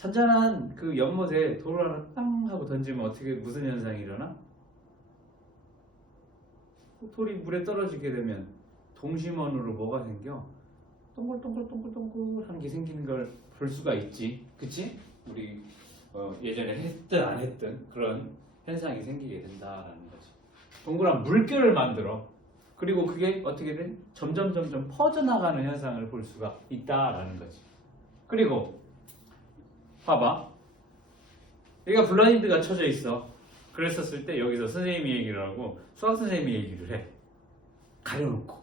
잔잔한 그 연못에 돌을 하나 땅 하고 던지면 어떻게 무슨 현상이 일어나? 돌이 물에 떨어지게 되면 동심원으로 뭐가 생겨? 동글동글 하는 게 생기는 걸 볼 수가 있지. 그치? 우리 예전에 했든 안 했든 그런 현상이 생기게 된다라는 거지. 동그란 물결을 만들어. 그리고 그게 어떻게 돼? 점점 퍼져나가는 현상을 볼 수가 있다라는 거지. 그리고 봐봐. 여기가 블라인드가 쳐져 있어. 그랬었을 때 여기서 선생님이 얘기를 하고 수학 선생님이 얘기를 해. 가려놓고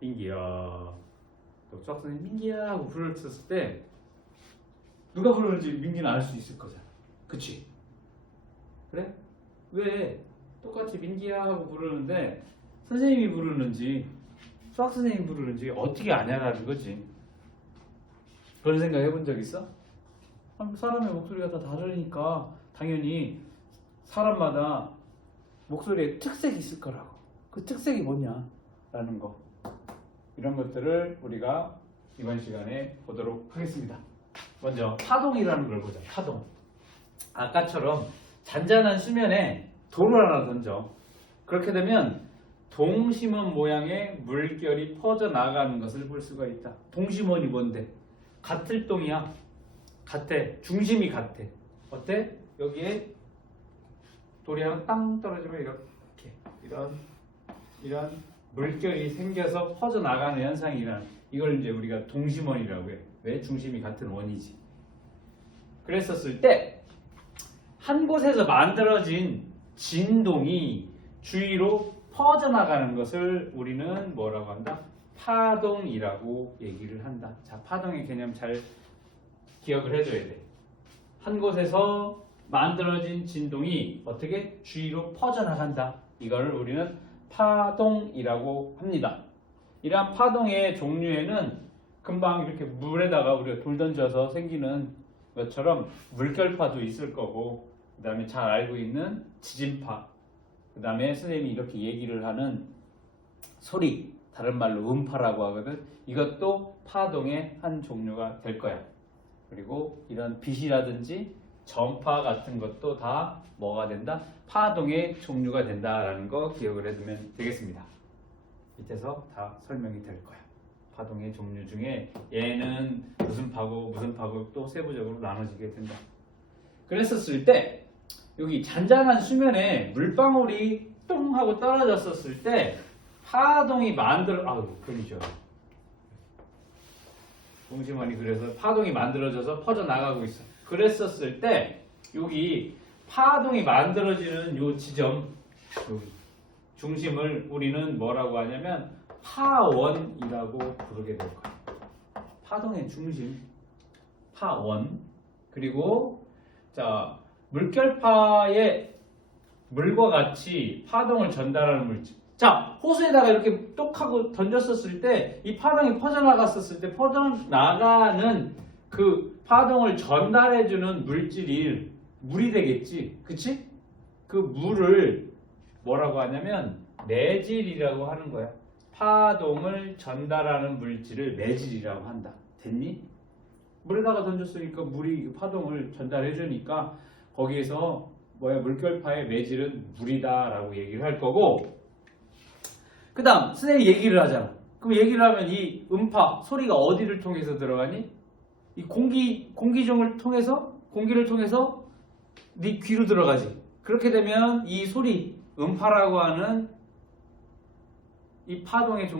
민기야, 또 수학 선생님 민기야 하고 불렀을 때 누가 부르는지 민기는 알 수 있을 거잖아. 그치? 그래? 왜 똑같이 민기야 하고 부르는데 선생님이 부르는지 수학 선생님이 부르는지 어떻게 아냐라는 거지. 그런 생각 해본 적 있어? 사람의 목소리가 다 다르니까 당연히 사람마다 목소리에 특색이 있을 거라고. 그 특색이 뭐냐 라는 거, 이런 것들을 우리가 이번 시간에 보도록 하겠습니다. 먼저 파동이라는 걸 보자. 파동. 아까처럼 잔잔한 수면에 돌을 하나 던져. 그렇게 되면 동심원 모양의 물결이 퍼져나가는 것을 볼 수가 있다. 동심원이 뭔데? 같을 동이야. 같아. 중심이 같아. 어때? 여기에 돌이 하나 땅 떨어지면 이렇게 이런 물결이 생겨서 퍼져나가는 현상이란, 이걸 이제 우리가 동심원이라고 해. 왜? 중심이 같은 원이지. 그랬었을 때 한 곳에서 만들어진 진동이 주위로 퍼져나가는 것을 우리는 뭐라고 한다? 파동이라고 얘기를 한다. 자, 파동의 개념 잘 기억을 해줘야 돼. 한 곳에서 만들어진 진동이 어떻게 주위로 퍼져나간다. 이걸 우리는 파동이라고 합니다. 이러한 파동의 종류에는 금방 이렇게 물에다가 우리가 돌 던져서 생기는 것처럼 물결파도 있을 거고, 그 다음에 잘 알고 있는 지진파, 그 다음에 선생님이 이렇게 얘기를 하는 소리, 다른 말로 음파라고 하거든. 이것도 파동의 한 종류가 될 거야. 그리고 이런 빛이라든지 전파 같은 것도 다 뭐가 된다? 파동의 종류가 된다라는 거 기억을 해두면 되겠습니다. 밑에서 다 설명이 될 거야. 파동의 종류 중에 얘는 무슨 파고 또 세부적으로 나눠지게 된다. 그랬었을 때 여기 잔잔한 수면에 물방울이 똥 하고 떨어졌었을 때 파동이 그리죠. 동심원이 그래서 파동이 만들어져서 퍼져나가고 있어. 그랬었을 때 여기 파동이 만들어지는 요 지점, 여기 중심을 우리는 뭐라고 하냐면 파원이라고 부르게 될 거야. 파동의 중심, 파원. 그리고 자, 물결파의 물과 같이 파동을 전달하는 물질. 자, 호수에다가 이렇게 똑하고 던졌었을 때 이 파동이 퍼져나갔었을 때 퍼져나가는 그 파동을 전달해주는 물질이 물이 되겠지. 그치? 그 물을 뭐라고 하냐면 매질이라고 하는 거야. 파동을 전달하는 물질을 매질이라고 한다. 됐니? 물에다가 던졌으니까 물이 파동을 전달해주니까 거기에서 물결파의 매질은 물이다라고 얘기를 할 거고, 그 다음 선생님이 얘기를 하잖아. 그럼 얘기를 하면 이 음파, 소리가 어디를 통해서 들어가니? 이 공기를 통해서 네 귀로 들어가지. 그렇게 되면 이 소리, 음파라고 하는 이 파동의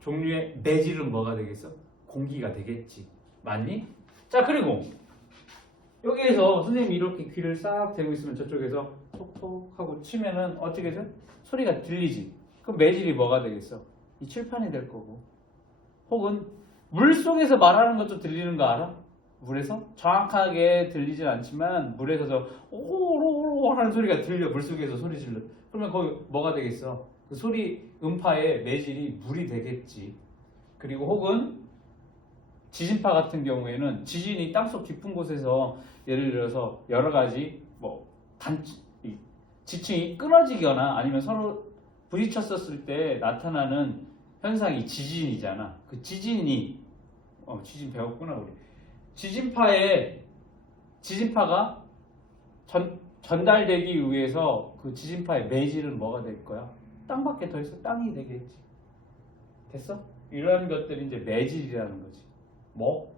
종류의 매질은 뭐가 되겠어? 공기가 되겠지. 맞니? 자, 그리고 여기에서 선생님이 이렇게 귀를 싹 대고 있으면 저쪽에서 톡톡 하고 치면은 어떻게 돼? 소리가 들리지. 그럼 매질이 뭐가 되겠어? 이 칠판이 될 거고. 혹은 물 속에서 말하는 것도 들리는 거 알아? 물에서? 정확하게 들리진 않지만 물에서 오로오로 하는 소리가 들려. 물속에서 소리 질러. 그러면 거기 뭐가 되겠어? 그 소리 음파의 매질이 물이 되겠지. 그리고 혹은 지진파 같은 경우에는 지진이 땅속 깊은 곳에서 예를 들어서 여러 가지 지층이 끊어지거나 아니면 서로 부딪혔었을 때 나타나는 현상이 지진이잖아. 그 지진이 지진 배웠구나 우리. 지진파의 지진파가 전달되기 위해서 그 지진파의 매질은 뭐가 될 거야? 땅밖에 더 있어 땅이 되겠지. 됐어? 이런 것들이 이제 매질이라는 거지. 뭐?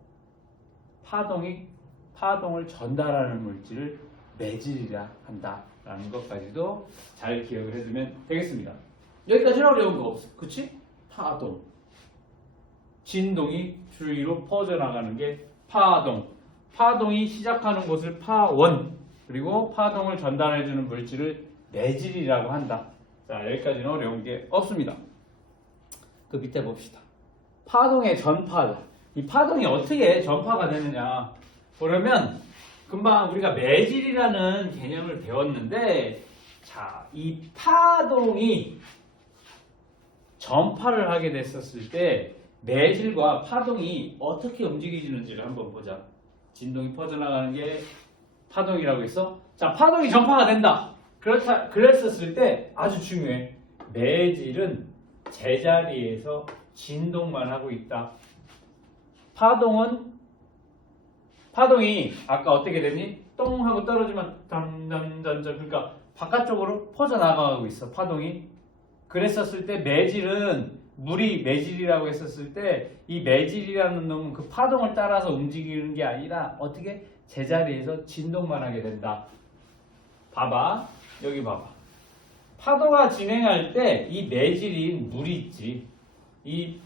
파동을 전달하는 물질을 매질이라 한다라는 것까지도 잘 기억을 해두면 되겠습니다. 여기까지는 어려운 거 없어. 그치? 파동. 진동이 주위로 퍼져나가는 게 파동. 파동이 시작하는 곳을 파원. 그리고 파동을 전달해주는 물질을 매질이라고 한다. 자, 여기까지는 어려운 게 없습니다. 그 밑에 봅시다. 파동의 전파다. 이 파동이 어떻게 전파가 되느냐. 그러면 금방 우리가 매질이라는 개념을 배웠는데, 자, 이 파동이 전파를 하게 됐었을 때 매질과 파동이 어떻게 움직이지는지를 한번 보자. 진동이 퍼져나가는 게 파동이라고 했어. 자, 파동이 전파가 된다. 그랬었을 때 아주 중요해. 매질은 제자리에서 진동만 하고 있다. 파동이 아까 어떻게 됐니? 똥 하고 떨어지면 담담담담, 그러니까 바깥쪽으로 퍼져나가고 있어. 파동이. 그랬었을 때 매질은 물이 매질이라고 했었을 때 이 매질이라는 놈은 그 파동을 따라서 움직이는 게 아니라 어떻게 제자리에서 진동만 하게 된다. 봐봐. 여기 봐봐. 파도가 진행할 때 이 매질인 물이 있지. 이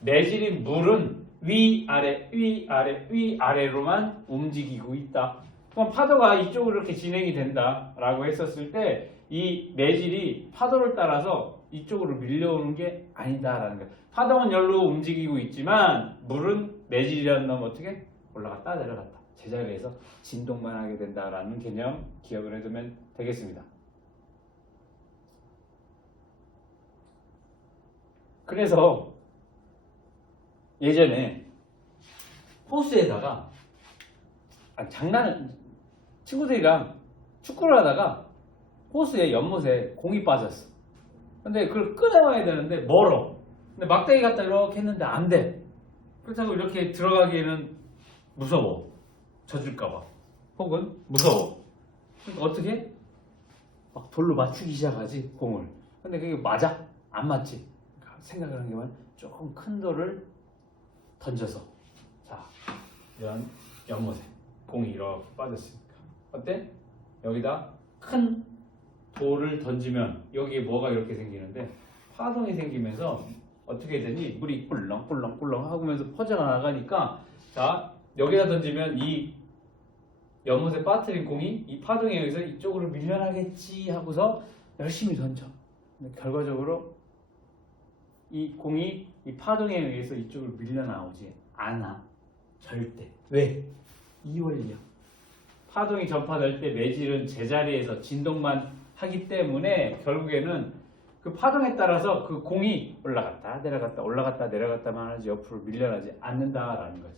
매질인 물은 위아래 위아래 위아래로만 움직이고 있다. 그럼 파도가 이쪽으로 이렇게 진행이 된다라고 했었을 때 이 매질이 파도를 따라서 이쪽으로 밀려오는 게 아니다라는 거야. 파동은 여기로 움직이고 있지만 물은 매질이라는 놈은 어떻게 올라갔다 내려갔다 제자리에서 진동만 하게 된다라는 개념 기억을 해두면 되겠습니다. 그래서 예전에 호수에다가 친구들이랑 축구를 하다가 호수에 연못에 공이 빠졌어. 근데 그걸 꺼내와야 되는데 멀어. 근데 막대기 갖다 이렇게 했는데 안 돼. 그렇다고 이렇게 들어가기에는 무서워. 젖을까봐. 혹은 무서워. 그러니까 어떻게? 막 돌로 맞추기 시작하지 공을. 근데 그게 맞아? 안 맞지? 생각을 한 게 뭐야? 조금 큰 돌을 던져서 자 이런 연못에 공이 이렇게 빠졌으니까 어때? 여기다 큰 돌을 던지면 여기에 뭐가 이렇게 생기는데 파동이 생기면서 어떻게 되니? 물이 꿀렁꿀렁꿀렁 하면서 퍼져나가니까 자 여기다 던지면 이 연못에 빠뜨린 공이 이 파동에 의해서 이쪽으로 밀려나겠지 하고서 열심히 던져. 근데 결과적으로 이 공이 이 파동에 의해서 이쪽으로 밀려나오지 않아. 절대. 왜? 이 원리야. 파동이 전파될 때 매질은 제자리에서 진동만 하기 때문에 결국에는 그 파동에 따라서 그 공이 올라갔다 내려갔다 올라갔다 내려갔다만 하지 옆으로 밀려나지 않는다라는 거지.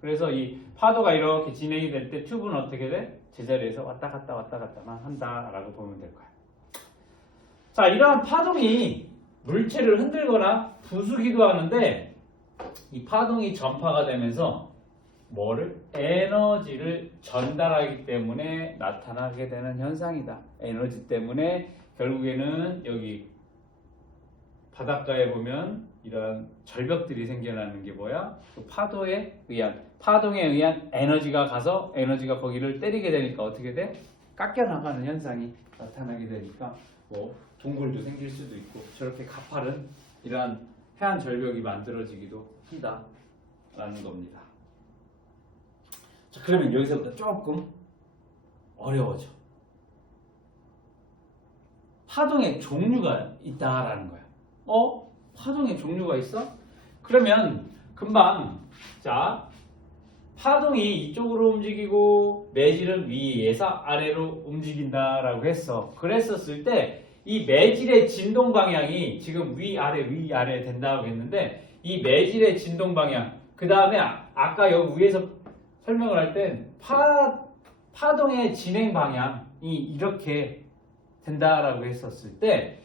그래서 이 파도가 이렇게 진행이 될 때 튜브는 어떻게 돼? 제자리에서 왔다 갔다만 한다라고 보면 될 거야. 자, 이러한 파동이 물체를 흔들거나 부수기도 하는데 이 파동이 전파가 되면서 뭐를? 에너지를 전달하기 때문에 나타나게 되는 현상이다. 에너지 때문에 결국에는 여기 바닷가에 보면 이런 절벽들이 생겨나는 게 뭐야? 그 파도에 의한 에너지가 가서 에너지가 거기를 때리게 되니까 어떻게 돼? 깎여 나가는 현상이 나타나게 되니까 뭐 동굴도 생길 수도 있고 저렇게 가파른 이러한 해안 절벽이 만들어지기도 한다라는 겁니다. 자, 그러면 여기서부터 조금 어려워져. 파동의 종류가 있다라는 거야. 파동의 종류가 있어? 그러면 금방 자 파동이 이쪽으로 움직이고 매질은 위에서 아래로 움직인다라고 했어. 그랬었을 때 이 매질의 진동 방향이 지금 위아래 된다고 했는데 이 매질의 진동 방향 그 다음에 아까 여기 위에서 설명을 할 땐 파동의 진행 방향이 이렇게 된다라고 했었을 때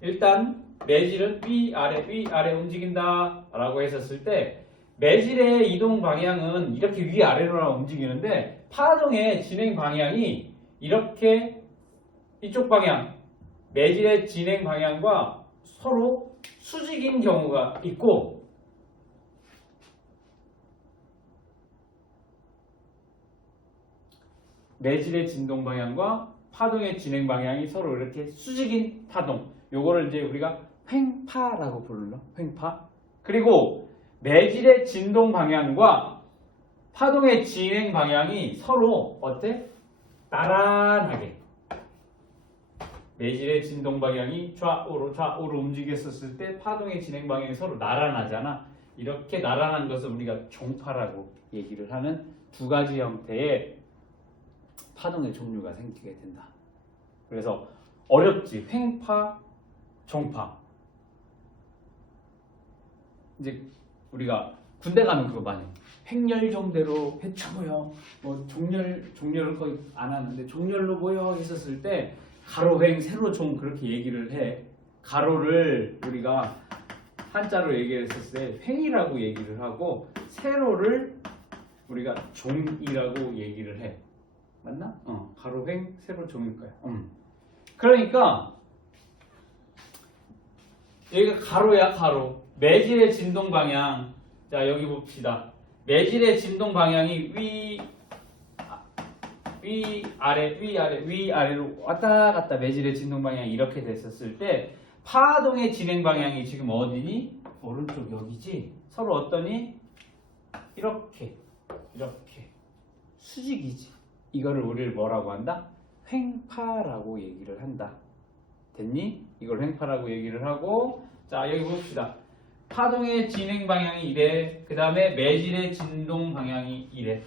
일단 매질은 위아래 움직인다라고 했었을 때 매질의 이동 방향은 이렇게 위아래로 움직이는데 파동의 진행 방향이 이렇게 이쪽 방향, 매질의 진행 방향과 서로 수직인 경우가 있고 매질의 진동 방향과 파동의 진행 방향이 서로 이렇게 수직인 파동. 요거를 이제 우리가 횡파라고 부르나? 횡파. 그리고 매질의 진동 방향과 파동의 진행 방향이 서로 어때? 나란하게. 매질의 진동 방향이 좌우로 움직였었을 때 파동의 진행 방향이 서로 나란하잖아. 이렇게 나란한 것을 우리가 종파라고 얘기를 하는 두 가지 형태의 파동의 종류가 생기게 된다. 그래서 어렵지. 횡파, 종파. 이제 우리가 군대 가면 그거 많이 횡렬종대로 해쳐모여. 뭐 종렬을 거의 안 하는데 종렬로 모여 했었을 때 가로횡, 세로종 그렇게 얘기를 해. 가로를 우리가 한자로 얘기했을 때 횡이라고 얘기를 하고 세로를 우리가 종이라고 얘기를 해. 맞나? 가로횡, 세로종일 거야. 그러니까 여기가 가로야, 가로. 매질의 진동 방향. 자, 여기 봅시다. 매질의 진동 방향이 위아래로 왔다 갔다 매질의 진동 방향이 이렇게 됐었을 때 파동의 진행 방향이 지금 어디니? 오른쪽 여기지? 서로 어떠니? 이렇게 수직이지. 이거를 우리를 뭐라고 한다? 횡파라고 얘기를 한다. 됐니? 이걸 횡파라고 얘기를 하고 자 여기 봅시다. 파동의 진행 방향이 이래. 그 다음에 매질의 진동 방향이 이래.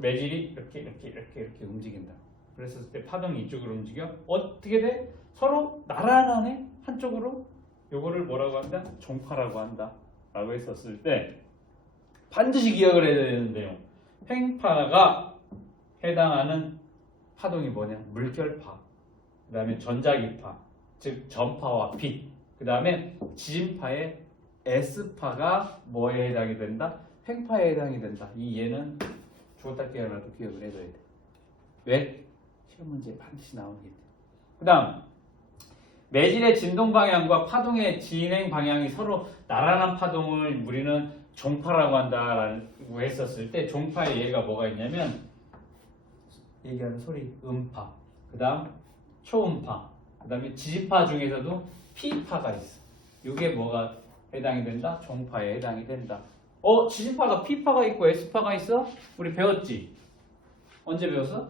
매질이 이렇게 움직인다. 그랬을 때 파동이 이쪽으로 움직여. 어떻게 돼? 서로 나란하네? 한쪽으로? 요거를 뭐라고 한다? 종파라고 한다. 라고 했었을 때 반드시 기억을 해야 되는데요. 횡파가 해당하는 파동이 뭐냐? 물결파. 그 다음에 전자기파. 즉 전파와 빛. 그 다음에 지진파의 S파가 뭐에 해당이 된다? 횡파에 해당이 된다. 이 얘는 죽었다 깨어나도 기억을 해둬야 돼. 왜? 시험 문제에 반드시 나오기 때문에. 그 다음 매질의 진동 방향과 파동의 진행 방향이 서로 나란한 파동을 우리는 종파라고 한다라고 했었을 때 종파의 예가 뭐가 있냐면 얘기하는 소리 음파, 그 다음 초음파, 그 다음에 지지파 중에서도 P파가 있어. 이게 뭐가 해당이 된다? 종파에 해당이 된다. 지진파가 P파가 있고 S파가 있어? 우리 배웠지? 언제 배웠어?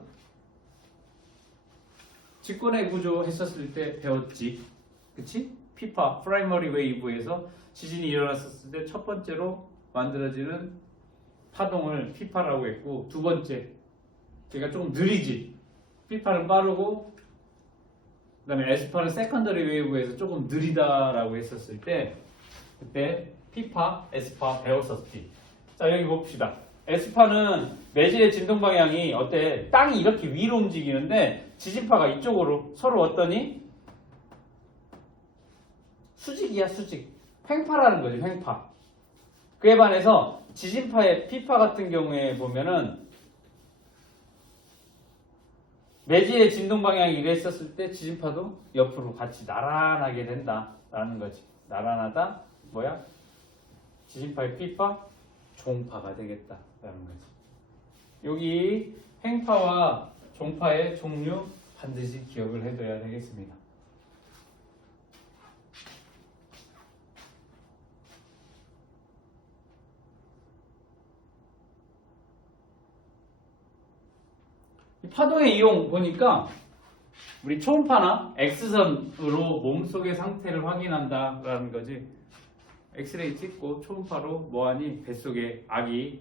직권의 구조 했었을 때 배웠지. 그치? P파, 프라이머리 웨이브에서 지진이 일어났었을 때 첫 번째로 만들어지는 파동을 P파라고 했고 두 번째, 제가 조금 느리지? P파는 빠르고 그 다음에 S파는 세컨더리 웨이브에서 조금 느리다라고 했었을 때 그때 P파, S파 배웠었지. 자 여기 봅시다. S파는 매질의 진동 방향이 어때? 땅이 이렇게 위로 움직이는데 지진파가 이쪽으로 서로 어떠니? 수직이야 수직. 횡파라는 거지 횡파. 그에 반해서 지진파의 P파 같은 경우에 보면은 매질의 진동 방향이 이랬었을 때 지진파도 옆으로 같이 나란하게 된다라는 거지. 나란하다 뭐야? 지진파의 P파 종파가 되겠다라는 거지. 여기 횡파와 종파의 종류 반드시 기억을 해둬야 되겠습니다. 이 파동의 이용 보니까 우리 초음파나 X선으로 몸속의 상태를 확인한다라는 거지. 엑스레이 찍고 초음파로 뭐하니? 뱃속에 아기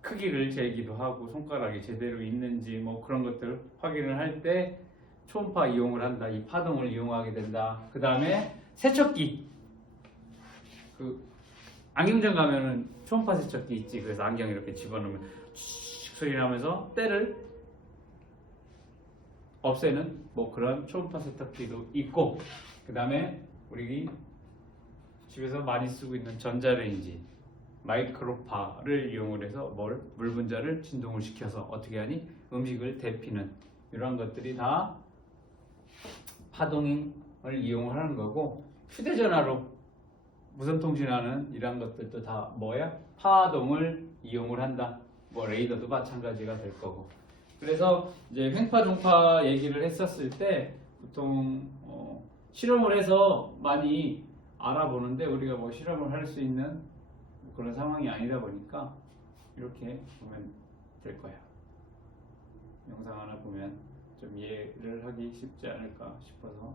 크기를 재기도 하고 손가락이 제대로 있는지 뭐 그런 것들 확인을 할 때 초음파 이용을 한다. 이 파동을 이용하게 된다. 그 다음에 세척기. 그 안경점 가면은 초음파 세척기 있지. 그래서 안경 이렇게 집어넣으면 소리 나면서 때를 없애는 뭐 그런 초음파 세탁기도 있고 그 다음에 우리 집에서 많이 쓰고 있는 전자레인지 마이크로파를 이용을 해서 물 분자를 진동을 시켜서 어떻게 하니? 음식을 데피는 이러한 것들이 다 파동을 이용하는 거고, 휴대전화로 무선통신하는 이러한 것들도 다 뭐야? 파동을 이용을 한다. 뭐 레이더도 마찬가지가 될 거고. 그래서 이제 횡파 종파 얘기를 했었을 때 보통 실험을 해서 많이 알아보는데, 우리가 뭐 실험을 할 수 있는 그런 상황이 아니다 보니까 이렇게 보면 될 거야. 영상 하나 보면 좀 이해를 하기 쉽지 않을까 싶어서.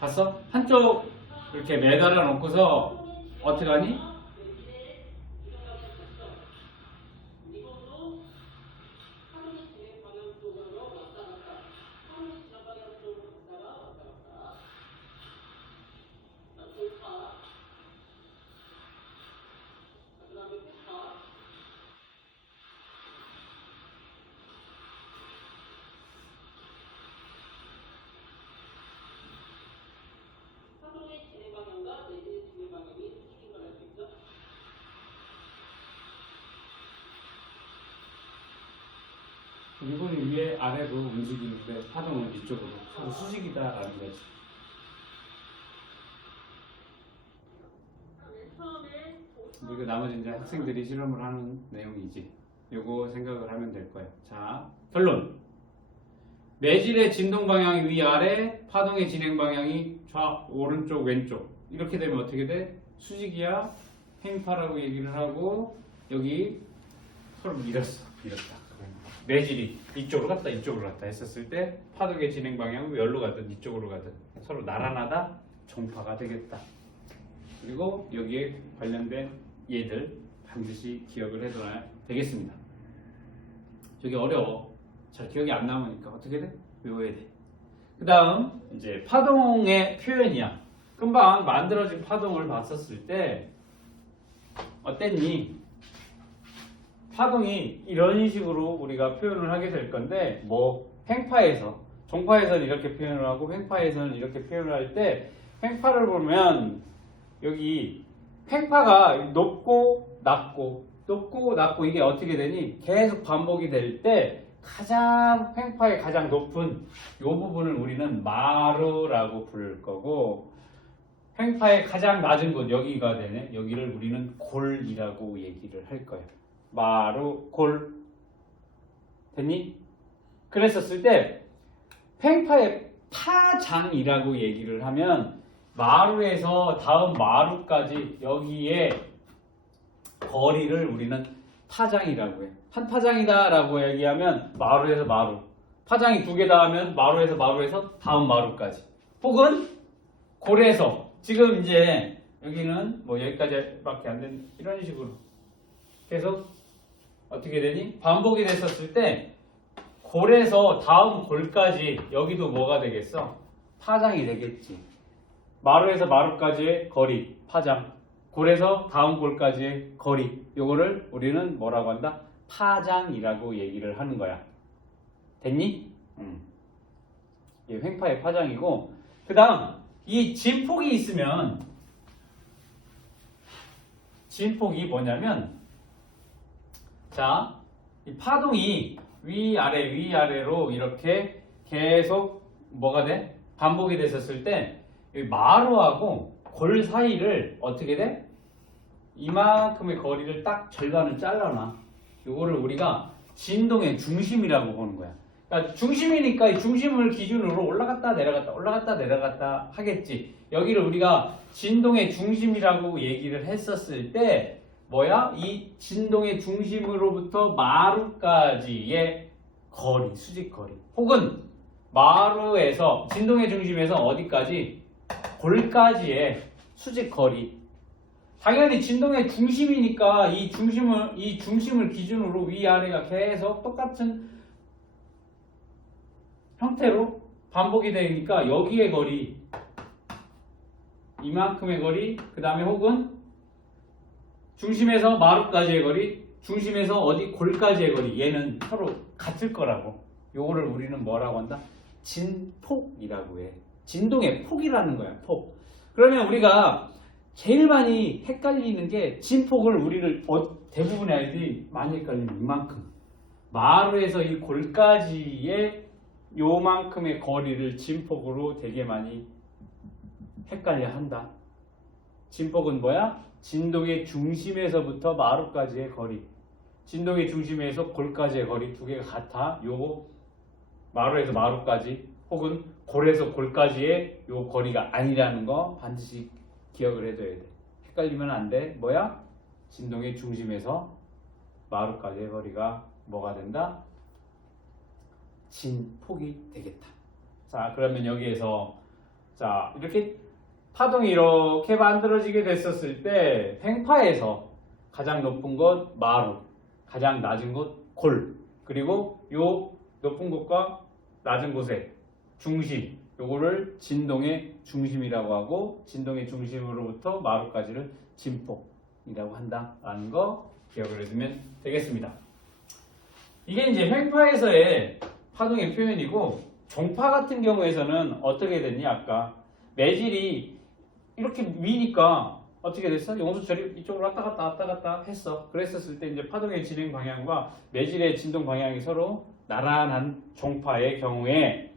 봤어? 한쪽 이렇게 매달아 놓고서 어떻게 하니? 이거는 위에 아래로 움직이는데 파동은 이쪽으로 서로 수직이다라는 거지. 그리고 나머지 이제 학생들이 실험을 하는 내용이지. 요거 생각을 하면 될 거예요. 자, 결론. 매질의 진동 방향이 위아래, 파동의 진행 방향이 오른쪽 왼쪽. 이렇게 되면 어떻게 돼? 수직이야, 횡파라고 얘기를 하고, 여기 서로 밀었다. 매질이 이쪽으로 갔다 이쪽으로 갔다 했었을 때 파동의 진행 방향은 열로 가든 이쪽으로 가든 서로 나란하다, 종파가 되겠다. 그리고 여기에 관련된 얘들 반드시 기억을 해둬야 되겠습니다. 저게 어려워. 잘 기억이 안 남으니까 어떻게 돼? 외워야 돼. 그 다음 이제 파동의 표현이야. 금방 만들어진 파동을 봤었을 때 어땠니? 파동이 이런 식으로 우리가 표현을 하게 될 건데, 뭐 횡파에서, 종파에서는 이렇게 표현을 하고 횡파에서는 이렇게 표현을 할 때, 횡파를 보면 여기 횡파가 높고 낮고 높고 낮고 이게 어떻게 되니? 계속 반복이 될 때 가장 횡파의 가장 높은 이 부분을 우리는 마루라고 부를 거고, 횡파의 가장 낮은 곳 여기가 되네. 여기를 우리는 골이라고 얘기를 할 거예요. 마루, 골. 됐니? 그랬었을 때 횡파의 파장이라고 얘기를 하면 마루에서 다음 마루까지 여기에 거리를 우리는 파장이라고 해. 한 파장이다 라고 얘기하면 마루에서 마루. 파장이 두 개다 하면 마루에서 마루에서 다음 마루까지. 혹은 골에서, 지금 이제 여기는 뭐 여기까지밖에 안 되는 이런 식으로 계속 어떻게 되니? 반복이 됐었을 때 골에서 다음 골까지 여기도 뭐가 되겠어? 파장이 되겠지. 마루에서 마루까지의 거리, 파장. 골에서 다음 골까지의 거리. 요거를 우리는 뭐라고 한다? 파장이라고 얘기를 하는 거야. 됐니? 이 횡파의 파장이고, 그 다음 이 진폭이 있으면, 진폭이 뭐냐면, 자, 이 파동이 위아래로 이렇게 계속 뭐가 돼? 반복이 됐었을 때 마루하고 골 사이를 어떻게 돼? 이만큼의 거리를 딱 절반을 잘라놔. 이거를 우리가 진동의 중심이라고 보는 거야. 그러니까 중심이니까 이 중심을 기준으로 올라갔다 내려갔다 하겠지. 여기를 우리가 진동의 중심이라고 얘기를 했었을 때 뭐야? 이 진동의 중심으로부터 마루까지의 거리, 수직거리. 혹은 마루에서, 진동의 중심에서 어디까지? 골까지의 수직거리. 당연히 진동의 중심이니까 이 중심을 기준으로 위아래가 계속 똑같은 형태로 반복이 되니까 여기의 거리, 이만큼의 거리, 그 다음에 혹은 중심에서 마루까지의 거리, 중심에서 어디 골까지의 거리, 얘는 서로 같을 거라고. 요거를 우리는 뭐라고 한다? 진폭이라고 해. 진동의 폭이라는 거야. 폭. 그러면 우리가 제일 많이 헷갈리는 게 진폭을 우리를 대부분의 아이들이 많이 헷갈리는 이만큼. 마루에서 이 골까지의 요만큼의 거리를 진폭으로 되게 많이 헷갈려 한다. 진폭은 뭐야? 진동의 중심에서부터 마루까지의 거리. 진동의 중심에서 골까지의 거리 두 개가 같아. 요 마루에서 마루까지 혹은 골에서 골까지의 요 거리가 아니라는 거 반드시 기억을 해둬야 돼. 헷갈리면 안 돼. 뭐야? 진동의 중심에서 마루까지의 거리가 뭐가 된다? 진폭이 되겠다. 자, 그러면 여기에서 자, 이렇게 파동이 이렇게 만들어지게 됐었을 때 횡파에서 가장 높은 곳 마루, 가장 낮은 곳 골, 그리고 요 높은 곳과 낮은 곳의 중심, 요거를 진동의 중심이라고 하고 진동의 중심으로부터 마루까지를 진폭이라고 한다라는 거 기억을 해두면 되겠습니다. 이게 이제 횡파에서의 파동의 표현이고 종파 같은 경우에서는 어떻게 됐니? 아까 매질이 이렇게 위니까 어떻게 됐어? 용수 저리 이쪽으로 왔다 갔다 했어. 그랬었을 때 이제 파동의 진행 방향과 매질의 진동 방향이 서로 나란한 종파의 경우에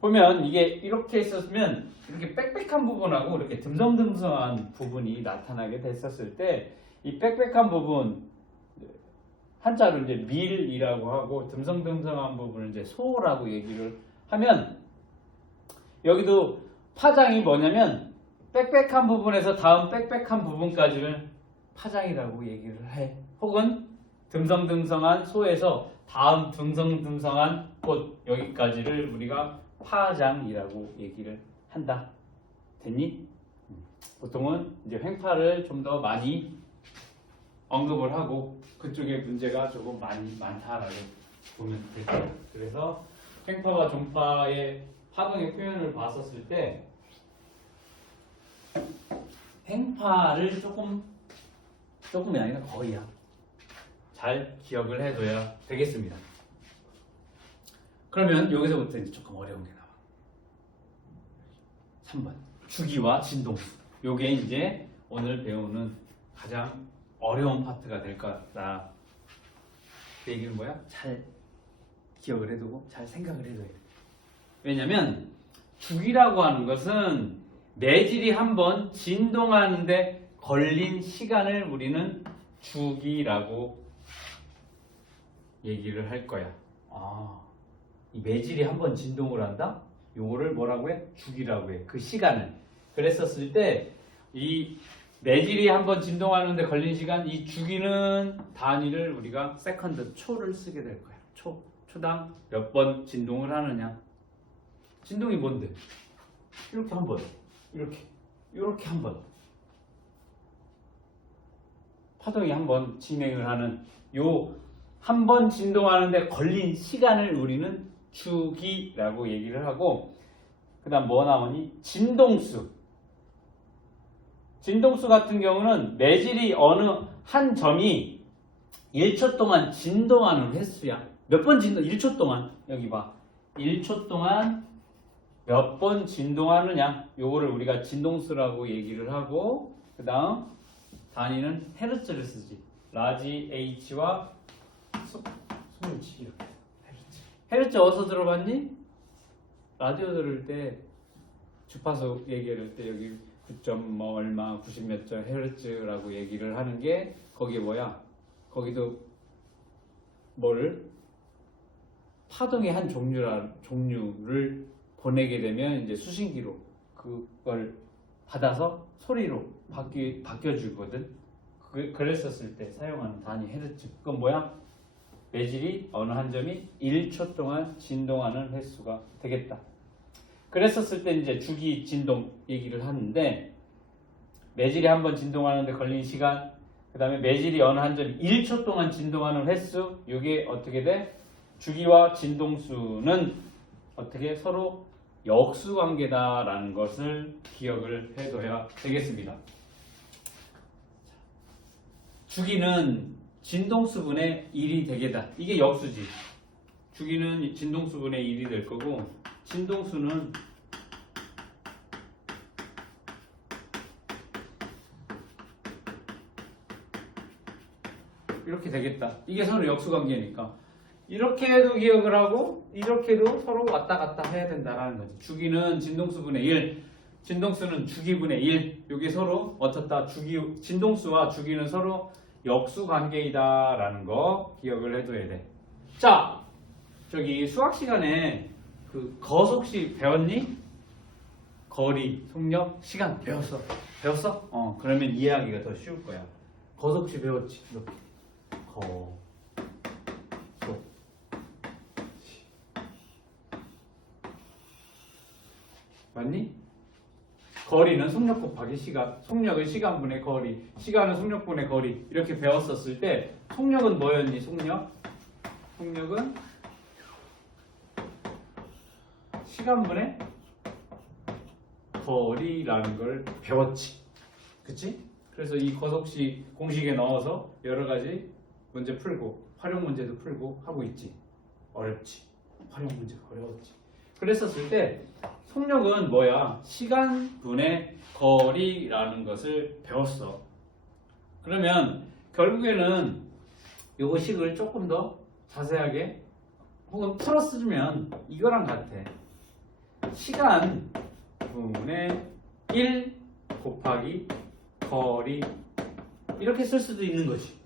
보면 이게 이렇게 있었으면 이렇게 빽빽한 부분하고 이렇게 듬성듬성한 부분이 나타나게 됐었을 때 이 빽빽한 부분 한자로 이제 밀이라고 하고 듬성듬성한 부분을 이제 소라고 얘기를 하면 여기도 파장이 뭐냐면 빽빽한 부분에서 다음 빽빽한 부분까지를 파장이라고 얘기를 해. 혹은 듬성듬성한 소에서 다음 듬성듬성한 꽃 여기까지를 우리가 파장이라고 얘기를 한다. 됐니? 보통은 이제 횡파를 좀 더 많이 언급을 하고 그쪽에 문제가 조금 많다라고 보면 될 거예요. 그래서 횡파와 종파의 파동의 표현을 봤었을 때 횡파를 조금이 아니라 거의야. 잘 기억을 해둬야 되겠습니다. 그러면 여기서부터 이제 조금 어려운 게 나와. 3번. 주기와 진동수. 요게 이제 오늘 배우는 가장 어려운 파트가 될 거다. 그 얘기는 뭐야? 잘 기억을 해두고 잘 생각을 해둬야 돼. 왜냐면 주기라고 하는 것은 매질이 한번 진동하는데 걸린 시간을 우리는 주기라고 얘기를 할 거야. 이 매질이 한번 진동을 한다? 요거를 뭐라고 해? 주기라고 해. 그 시간을. 그랬었을 때 이 매질이 한번 진동하는데 걸린 시간, 이 주기는 단위를 우리가 세컨드, 초를 쓰게 될 거야. 초당 몇 번 진동을 하느냐. 진동이 뭔데? 이렇게 한 번, 이렇게 한 번. 파동이 한 번 진행을 하는 요 한 번 진동하는데 걸린 시간을 우리는 주기라고 얘기를 하고, 그 다음 뭐 나오니? 진동수. 진동수 같은 경우는 매질이 어느 한 점이 1초 동안 진동하는 횟수야. 몇 번 진동? 1초 동안. 여기 봐. 1초 동안 몇 번 진동하느냐. 요거를 우리가 진동수라고 얘기를 하고, 그 다음 단위는 헤르츠를 쓰지. 라지 H와 숨을 치기. 헤르츠 어디서 들어봤니? 라디오 들을 때 주파수 얘기할 때 여기 9점 뭐 얼마 90 몇 점 헤르츠라고 얘기를 하는 게 거기에 뭐야? 거기도 뭐를 파동의 한 종류를 보내게 되면 이제 수신기로 그걸 받아서 소리로 바뀌어주거든. 그랬었을 때 사용하는 단위 헤르츠. 그건 뭐야? 매질이 어느 한 점이 1초 동안 진동하는 횟수가 되겠다. 그랬었을 때 이제 주기 진동 얘기를 하는데, 매질이 한번 진동하는데 걸린 시간, 그 다음에 매질이 어느 한 점이 1초 동안 진동하는 횟수, 이게 어떻게 돼? 주기와 진동수는 어떻게 서로 역수관계다라는 것을 기억을 해둬야 되겠습니다. 주기는 진동수분의 1이 되게다. 이게 역수지. 주기는 진동수분의 1이 될 거고 진동수는 이렇게 되겠다. 이게 서로 역수관계니까 이렇게도 기억을 하고 이렇게도 서로 왔다 갔다 해야 된다라는 거지. 주기는 진동수분의 1, 진동수는 주기분의 1. 이게 서로 어떻다? 진동수와 주기는 서로 역수관계이다라는 거 기억을 해둬야 돼. 자, 저기 수학 시간에 그 거속시 배웠니? 거리, 속력, 시간 배웠어? 그러면 이해하기가 더 쉬울 거야. 거속시 배웠지? 이렇게. 거, 속, 시. 맞니? 거리는 속력 곱하기 시간, 속력은 시간분의 거리, 시간은 속력분의 거리 이렇게 배웠었을 때 속력은 뭐였니? 속력은 시간분의 거리라는 걸 배웠지. 그치? 그래서 이 거속시 공식에 넣어서 여러 가지 문제 풀고 활용 문제도 풀고 하고 있지. 어렵지. 활용 문제가 어려웠지. 그랬었을 때 속력은 뭐야? 시간분의 거리라는 것을 배웠어. 그러면 결국에는 요거 식을 조금 더 자세하게 혹은 풀어쓰면 이거랑 같아. 시간분의 1 곱하기 거리 이렇게 쓸 수도 있는 거지.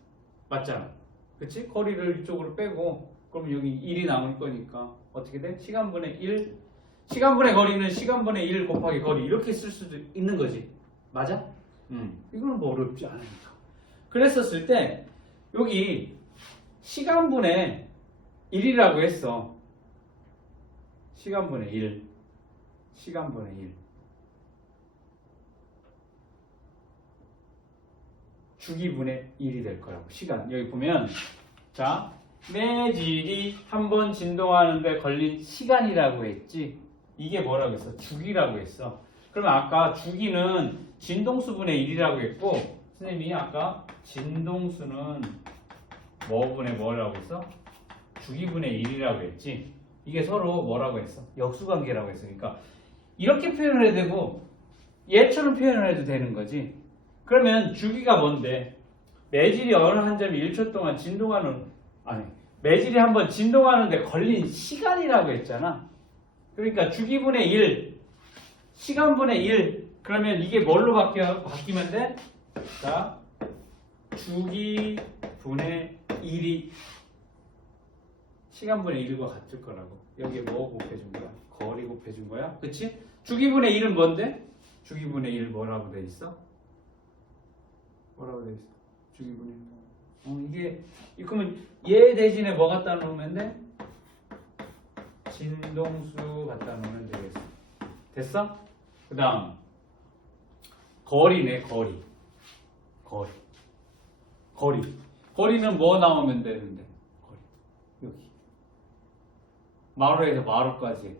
맞잖아. 그치? 거리를 이쪽으로 빼고 그럼 여기 1이 남을 거니까 어떻게 돼? 시간분의 1 시간분의 거리는 시간분의 1 곱하기 거리 이렇게 쓸 수도 있는 거지. 맞아? 이거는 뭐 어렵지 않으니까. 그랬었을 때 여기 시간분의 1이라고 했어. 시간분의 1 시간분의 1 주기분의 1이 될 거라고. 시간 여기 보면 자 매질이 한 번 진동하는데 걸린 시간이라고 했지. 이게 뭐라고 했어? 주기라고 했어. 그러면 아까 주기는 진동수분의 1이라고 했고 선생님이 아까 진동수는 뭐분의 뭐라고 했어? 주기분의 1이라고 했지. 이게 서로 뭐라고 했어? 역수관계라고 했으니까 이렇게 표현을 해도 되고 얘처럼 표현을 해도 되는 거지. 그러면 주기가 뭔데? 매질이 어느 한 점이 1초 동안 진동하는 매질이 한번 진동하는데 걸린 시간이라고 했잖아. 그러니까 주기분의 1 시간분의 1 그러면 이게 뭘로 바뀌면 돼? 자 주기분의 1이 시간분의 1과 같을 거라고. 여기에 뭐 곱해준 거야? 거리 곱해준 거야? 그치? 주기분의 1은 뭔데? 주기분의 1 뭐라고 돼 있어? 뭐라고 돼 있어? 주기분의 1. 그러면 얘 대신에 뭐 갖다 놓으면 돼? 진동수 갖다 놓으면 되겠어. 됐어? 그 다음 거리네. 거리는 뭐 나오면 되는데? 거리 여기 마루에서 마루까지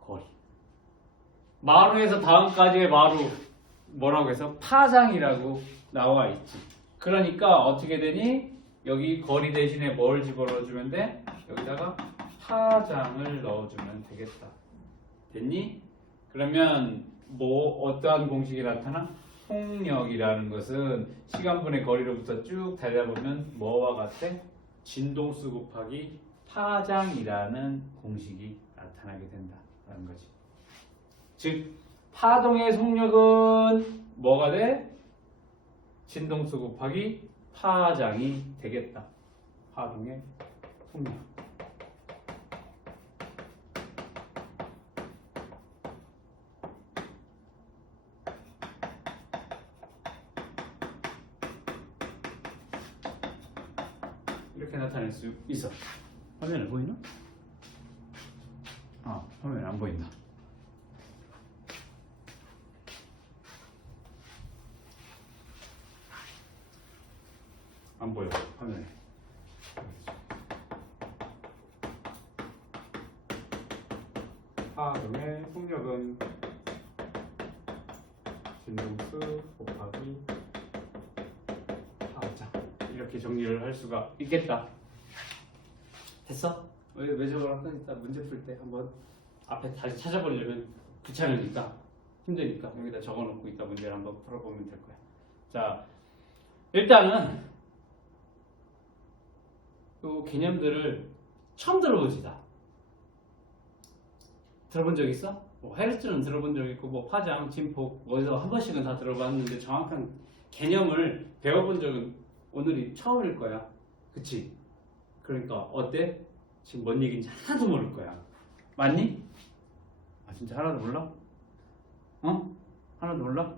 거리. 마루에서 다음까지의 마루 뭐라고 해서 파장이라고 나와 있지. 그러니까 어떻게 되니? 여기 거리 대신에 뭘 집어넣어주면 돼? 여기다가 파장을 넣어주면 되겠다. 됐니? 그러면 뭐 어떠한 공식이 나타나? 속력이라는 것은 시간분의 거리로부터 쭉 달려보면 뭐와 같아? 진동수 곱하기 파장이라는 공식이 나타나게 된다라는 거지. 즉 파동의 속력은 뭐가 돼? 진동수 곱하기 파장이 되겠다. 파동의 속력. 이렇게 나타낼 수 있어. 화면에 보이나? 화면에 안 보인다. 안 보여, 화면에. 파동의 속력은 진동수 곱하기 파장. 이렇게 정리를 할 수가 있겠다. 됐어? 왜 저걸 할까? 이따 문제 풀 때 한번 앞에 다시 찾아보려면 귀찮으니까 힘드니까 여기다 적어놓고 이따 문제를 한번 풀어보면 될 거야. 자, 일단은 이 개념들을 처음 들어보지다. 들어본 적 있어? 뭐 헤르츠는 들어본 적 있고 뭐 파장, 진폭 어디서 한 번씩은 다 들어봤는데 정확한 개념을 배워본 적은 오늘이 처음일 거야. 그치? 그러니까 어때? 지금 뭔 얘기인지 하나도 모를 거야. 맞니? 아 진짜 하나도 몰라? 어? 하나도 몰라?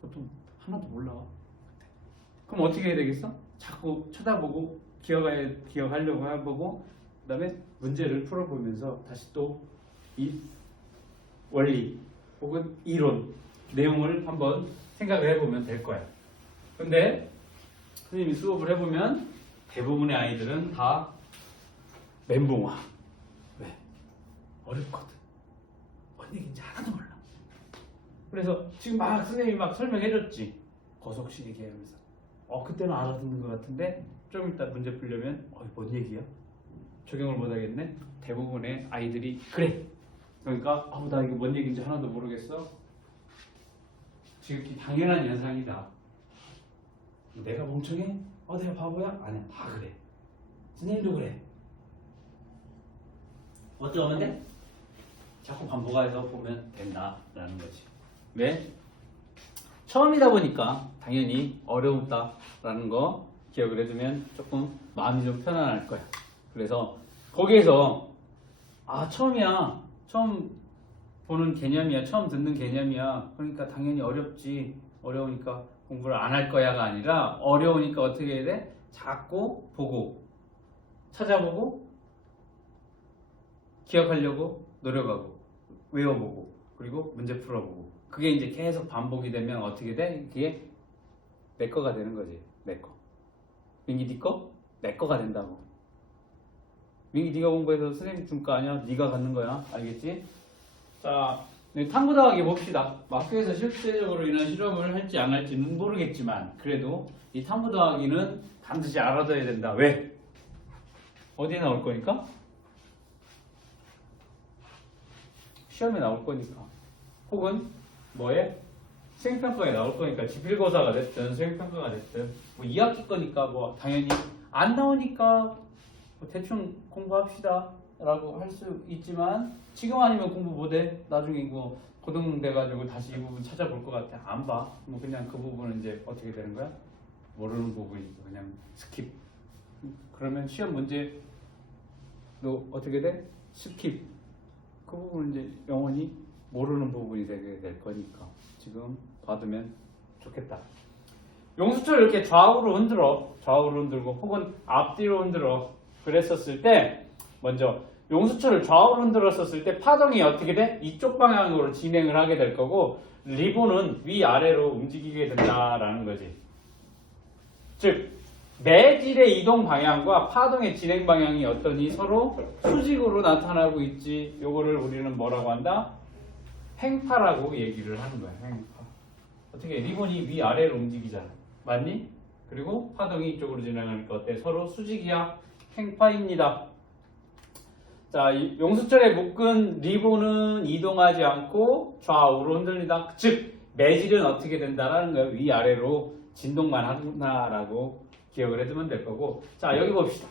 보통 하나도 몰라. 그럼 어떻게 해야 되겠어? 자꾸 쳐다보고 기억하려고 해보고 그 다음에 문제를 풀어보면서 다시 또 이 원리 혹은 이론 내용을 한번 생각을 해보면 될 거야. 근데 선생님이 수업을 해보면 대부분의 아이들은 다 멘붕와. 왜? 어렵거든. 뭔 얘기인지 하나도 몰라. 그래서 지금 막 선생님이 막 설명해줬지. 거석식 얘기하면서 그때는 알아듣는 것 같은데 좀 이따 문제 풀려면 뭔 얘기야? 적용을 못하겠네. 대부분의 아이들이 그래. 그러니까 나 이거 뭔 얘기인지 하나도 모르겠어. 지극히 당연한 현상이다. 내가 멍청해? 내가 바보야? 아니야, 다 그래. 선생님도 그래. 어떻게 하면 돼? 자꾸 반복해서 보면 된다라는 거지. 왜? 처음이다 보니까 당연히 어려웠다라는 거 기억을 해두면 조금 마음이 좀 편안할 거야. 그래서 거기에서 처음이야. 처음 보는 개념이야. 처음 듣는 개념이야. 그러니까 당연히 어렵지. 어려우니까 공부를 안 할 거야가 아니라 어려우니까 어떻게 해야 돼? 자꾸 보고 찾아보고 기억하려고 노력하고 외워보고 그리고 문제 풀어보고 그게 이제 계속 반복이 되면 어떻게 돼? 그게 내 거가 되는 거지. 내 거. 민기 네 거? 내 거가 된다고. 민기 네가 공부해서 선생님 준 거 아니야? 네가 갖는 거야. 알겠지? 자, 탐구 더하기 봅시다. 학교에서 실제적으로 이런 실험을 할지 안 할지는 모르겠지만 그래도 이 탐구 더하기는 반드시 알아둬야 된다. 왜? 어디에 나올 거니까? 시험에 나올 거니까. 혹은 뭐에? 수행평가에 나올 거니까. 지필고사가 됐든 수행평가가 됐든 뭐 2학기 거니까 뭐 당연히 안 나오니까 뭐 대충 공부합시다 라고 할 수 있지만 지금 아니면 공부 못해. 나중에 뭐 고등 돼가지고 다시 이 부분 찾아볼 것 같아. 안 봐. 뭐 그냥 그 부분은 이제 어떻게 되는 거야? 모르는 부분이니까 그냥 스킵. 그러면 시험 문제 너 어떻게 돼? 스킵. 그 부분은 이제 영원히 모르는 부분이 되게 될 거니까 지금 봐두면 좋겠다. 용수철을 이렇게 좌우로 흔들고 혹은 앞뒤로 흔들어 그랬었을 때 먼저 용수철을 좌우로 흔들었었을 때 파동이 어떻게 돼? 이쪽 방향으로 진행을 하게 될 거고 리본은 위아래로 움직이게 된다라는 거지. 즉 매질의 이동 방향과 파동의 진행 방향이 어떠니 서로 수직으로 나타나고 있지. 요거를 우리는 뭐라고 한다? 횡파라고 얘기를 하는 거야. 횡파. 어떻게 리본이 위아래로 움직이잖아. 맞니? 그리고 파동이 이쪽으로 진행하니까 어때? 서로 수직이야. 횡파입니다. 자, 이 용수철에 묶은 리본은 이동하지 않고 좌우로 흔들린다. 즉 매질은 어떻게 된다라는 거야. 위아래로 진동만 하구나라고 기억을 해두면 될 거고. 자, 여기 봅시다.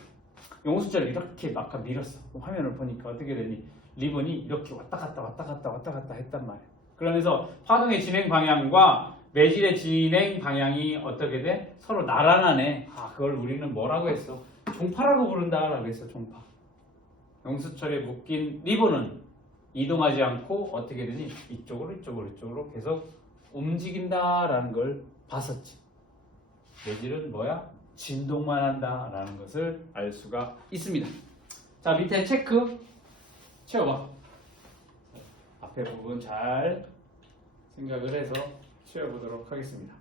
용수철을 이렇게 막 밀었어. 화면을 보니까 어떻게 되니? 리본이 이렇게 왔다 갔다 했단 말이야. 그러면서 파동의 진행 방향과 매질의 진행 방향이 어떻게 돼? 서로 나란하네. 그걸 우리는 뭐라고 했어? 종파라고 부른다라고 했어. 종파. 용수철에 묶인 리본은 이동하지 않고 어떻게 되니? 이쪽으로 계속 움직인다라는 걸 봤었지. 매질은 뭐야? 진동만 한다라는 것을 알 수가 있습니다. 자, 밑에 체크 채워봐. 앞에 부분 잘 생각을 해서 채워보도록 하겠습니다.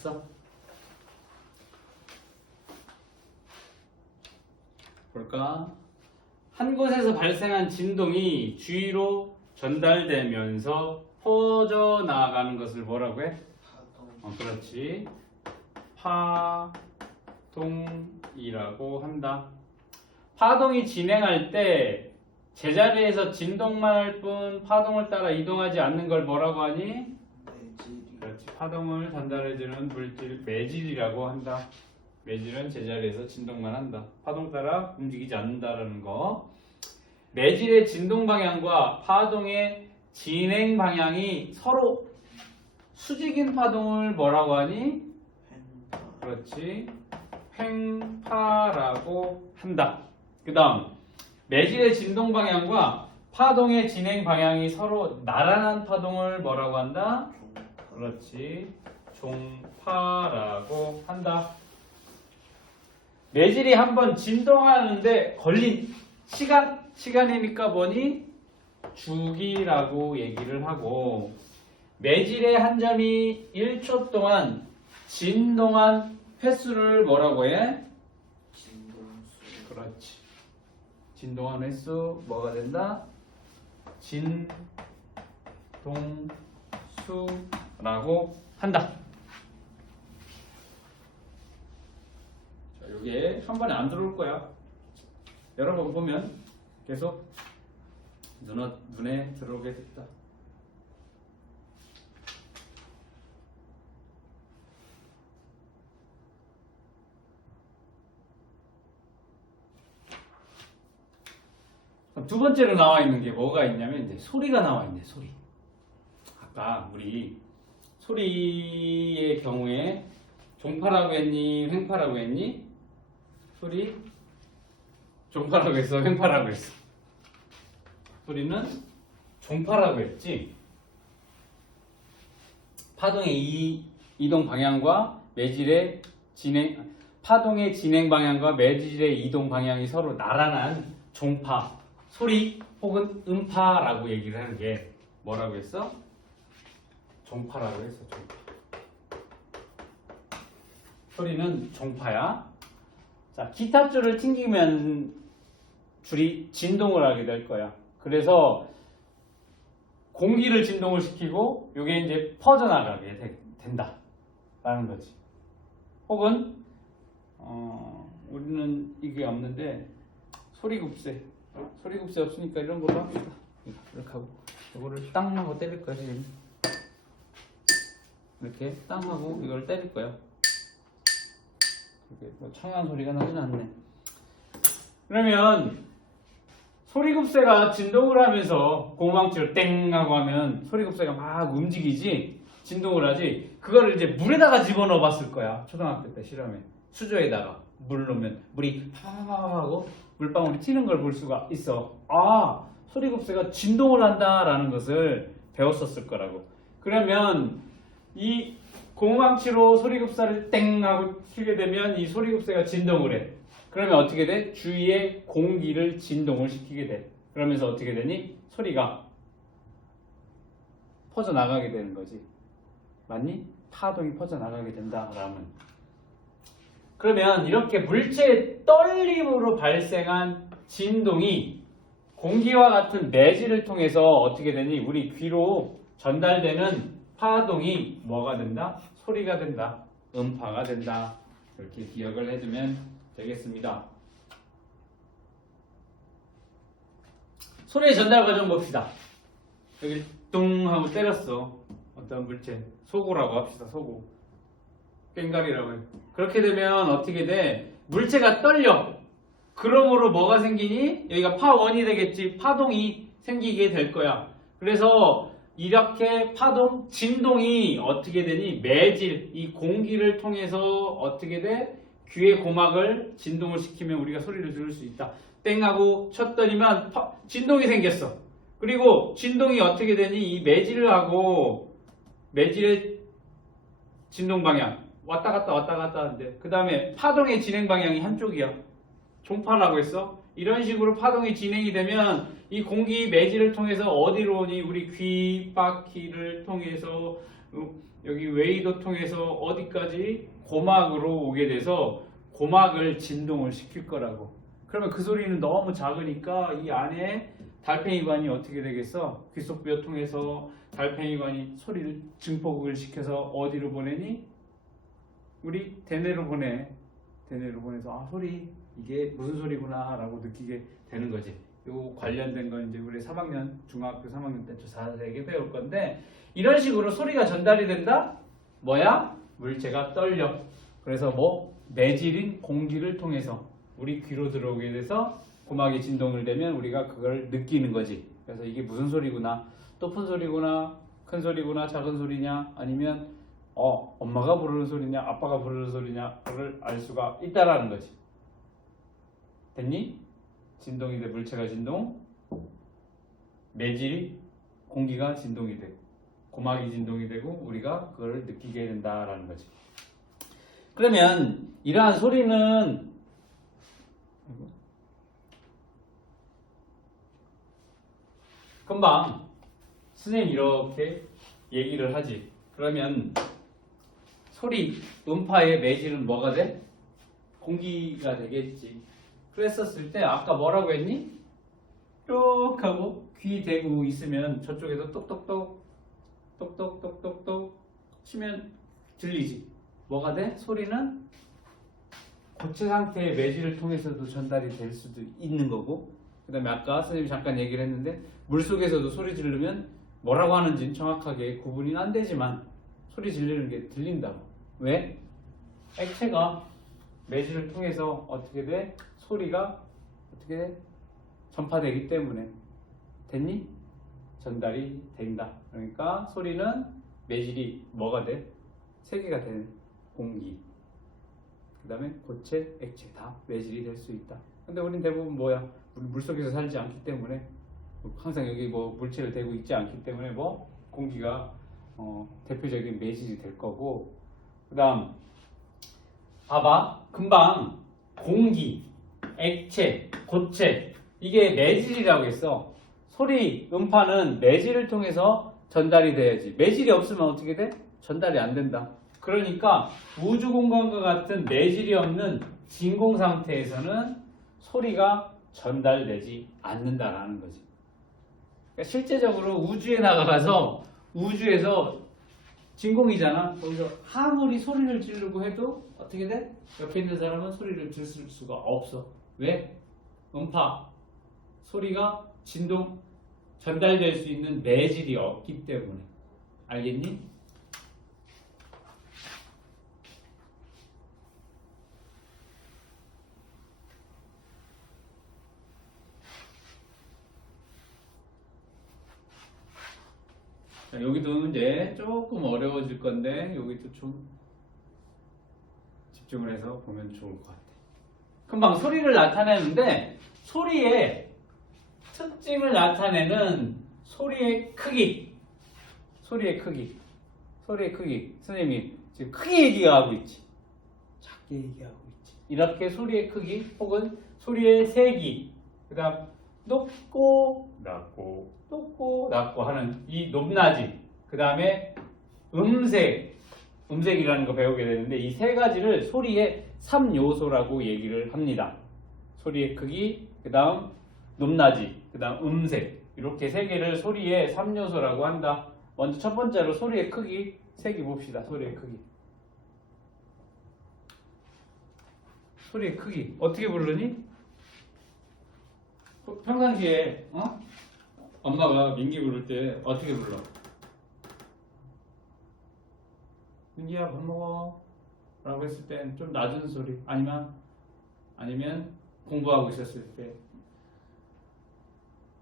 됐어? 볼까? 한 곳에서 발생한 진동이 주위로 전달되면서 퍼져나가는 것을 뭐라고 해? 그렇지. 파동이라고 한다. 파동이 진행할 때 제자리에서 진동만 할 뿐 파동을 따라 이동하지 않는 걸 뭐라고 하니? 그렇지. 파동을 전달해주는 물질 매질이라고 한다. 매질은 제자리에서 진동만 한다. 파동 따라 움직이지 않는다라는 거. 매질의 진동 방향과 파동의 진행 방향이 서로 수직인 파동을 뭐라고 하니? 그렇지. 횡파라고 한다. 그 다음 매질의 진동 방향과 파동의 진행 방향이 서로 나란한 파동을 뭐라고 한다? 그렇지. 종파라고 한다. 매질이 한번 진동하는데 걸린 시간이니까 뭐니? 주기라고 얘기를 하고, 매질의 한 점이 1초 동안 진동한 횟수를 뭐라고 해? 진동수. 그렇지. 진동한 횟수 뭐가 된다? 진동수라고 한다. 자, 이게 한 번에 안 들어올 거야. 여러 번 보면 계속 눈에 들어오게 됐다. 두 번째로 나와 있는 게 뭐가 있냐면 이제 소리가 나와 있네. 소리. 아까 우리 소리의 경우에 종파라고 했니? 횡파라고 했니? 소리 종파라고 했어? 횡파라고 했어? 소리는 종파라고 했지. 파동의 이동 방향과 매질의 파동의 진행 방향과 매질의 이동 방향이 서로 나란한 종파, 소리 혹은 음파라고 얘기를 하는 게 뭐라고 했어? 종파라고 했어. 종파. 소리는 종파야. 자, 기타 줄을 튕기면 줄이 진동을 하게 될 거야. 그래서 공기를 진동을 시키고 이게 이제 퍼져나가게 된다 라는 거지. 혹은 우리는 이게 없는데 소리급세 없으니까 이런 걸로 합시다. 이렇게 하고 이거를 땅 하고 때릴 거야. 지금 이렇게 땅 하고 이걸 때릴 거야. 이렇게 뭐 청한 소리가 나진 않네. 그러면 소리급세가 진동을 하면서 고무망치를 땡 하고 하면 소리급세가 막 움직이지, 진동을 하지. 그거를 이제 물에다가 집어넣어 봤을 거야. 초등학교 때 실험에. 수조에다가 물 넣으면 물이 파파파 하고 물방울이 튀는 걸 볼 수가 있어. 아, 소리급세가 진동을 한다라는 것을 배웠었을 거라고. 그러면 이 고무망치로 소리급사를 땡 하고 튀게 되면 이 소리급세가 진동을 해. 그러면 어떻게 돼? 주위에 공기를 진동을 시키게 돼. 그러면서 어떻게 되니? 소리가 퍼져나가게 되는 거지. 맞니? 파동이 퍼져나가게 된다라면. 그러면 이렇게 물체의 떨림으로 발생한 진동이 공기와 같은 매질을 통해서 어떻게 되니? 우리 귀로 전달되는 파동이 뭐가 된다? 소리가 된다. 음파가 된다. 이렇게 기억을 해두면 되겠습니다. 소리의 전달 과정 봅시다. 여기 뚱 하고 때렸어. 어떤 물체. 소고라고 합시다. 소고. 꽹가리라고 해. 그렇게 되면 어떻게 돼? 물체가 떨려. 그러므로 뭐가 생기니? 여기가 파1이 되겠지. 파동이 생기게 될 거야. 그래서 이렇게 파동, 진동이 어떻게 되니? 매질, 이 공기를 통해서 어떻게 돼? 귀의 고막을 진동을 시키면 우리가 소리를 들을 수 있다. 땡하고 쳤더니만 진동이 생겼어. 그리고 진동이 어떻게 되니? 이 매질을 하고 매질의 진동 방향 왔다 갔다 하는데 그 다음에 파동의 진행 방향이 한쪽이야. 종파라고 했어. 이런 식으로 파동이 진행이 되면 이 공기 매질을 통해서 어디로 오니? 우리 귀 바퀴를 통해서 여기 웨이도 통해서 어디까지? 고막으로 오게 돼서 고막을 진동을 시킬 거라고. 그러면 그 소리는 너무 작으니까 이 안에 달팽이관이 어떻게 되겠어? 귀속부여 통해서 달팽이관이 소리를 증폭을 시켜서 어디로 보내니? 우리 대뇌로 보내. 대뇌로 보내서 아 소리 이게 무슨 소리구나 라고 느끼게 되는 거지. 요 관련된 건 이제 우리 3학년 중학교 3학년 때 자세하게 배울 건데 이런 식으로 소리가 전달이 된다? 뭐야? 물체가 떨려. 그래서 뭐 내질인 공기를 통해서 우리 귀로 들어오게 돼서 고막이 진동을 되면 우리가 그걸 느끼는 거지. 그래서 이게 무슨 소리구나, 높은 소리구나, 큰 소리구나, 작은 소리냐, 아니면 엄마가 부르는 소리냐, 아빠가 부르는 소리냐를 알 수가 있다라는 거지. 됐니? 진동이 돼, 물체가 진동, 내질이 공기가 진동이 되고 고막이 진동이 되고 우리가 그걸 느끼게 된다라는 거지. 그러면 이러한 소리는 금방 선생님 이렇게 얘기를 하지. 그러면 소리 음파의 매질은 뭐가 돼? 공기가 되겠지. 그랬었을 때 아까 뭐라고 했니? 쭉 하고 귀 대고 있으면 저쪽에서 똑똑똑 똑똑똑똑똑 치면 들리지. 뭐가 돼? 소리는 고체 상태의 매질을 통해서도 전달이 될 수도 있는 거고, 그 다음에 아까 선생님이 잠깐 얘기를 했는데 물속에서도 소리 지르면 뭐라고 하는지는 정확하게 구분이 안 되지만 소리 지르는 게 들린다고. 왜? 액체가 매질을 통해서 어떻게 돼? 소리가 어떻게 돼? 전파되기 때문에. 됐니? 전달이 된다. 그러니까 소리는 매질이 뭐가 돼? 세 개가 된 공기, 그 다음에 고체, 액체 다 매질이 될 수 있다. 근데 우린 대부분 뭐야? 우리 물속에서 살지 않기 때문에 항상 여기 뭐 물체를 대고 있지 않기 때문에 뭐 공기가 대표적인 매질이 될 거고, 그 다음 봐봐. 금방 공기, 액체, 고체 이게 매질이라고 했어. 소리, 음파는 매질을 통해서 전달이 돼야지. 매질이 없으면 어떻게 돼? 전달이 안 된다. 그러니까 우주 공간과 같은 매질이 없는 진공 상태에서는 소리가 전달되지 않는다라는 거지. 그러니까 실제적으로 우주에 나가서 우주에서 진공이잖아. 거기서 아무리 소리를 지르고 해도 어떻게 돼? 옆에 있는 사람은 소리를 들을 수가 없어. 왜? 음파, 소리가 진동, 전달될 수 있는 매질이 없기 때문에. 알겠니? 자, 여기도 이제 조금 어려워질 건데 여기도 좀 집중을 해서 보면 좋을 것 같아. 금방 소리를 나타내는데 소리의 특징을 나타내는 소리의 크기. 소리의 크기. 선생님이 지금 크게 얘기하고 있지. 작게 얘기하고 있지. 이렇게 소리의 크기 혹은 소리의 세기. 그 다음 높고 낮고 높고 낮고 하는 이 높낮이. 그 다음에 음색이라는 거 배우게 되는데 이 세 가지를 소리의 3요소라고 얘기를 합니다. 소리의 크기, 그 다음 높낮이, 그 다음 음색. 이렇게 세 개를 소리의 3요소라고 한다. 먼저 첫 번째로 소리의 크기, 세기 봅시다. 소리의 크기. 소리의 크기. 어떻게 부르니? 평상시에, 엄마가 민기 부를 때 어떻게 불러? 민기야, 밥 먹어. 라고 했을 땐 좀 낮은 소리. 아니면 공부하고 있었을 때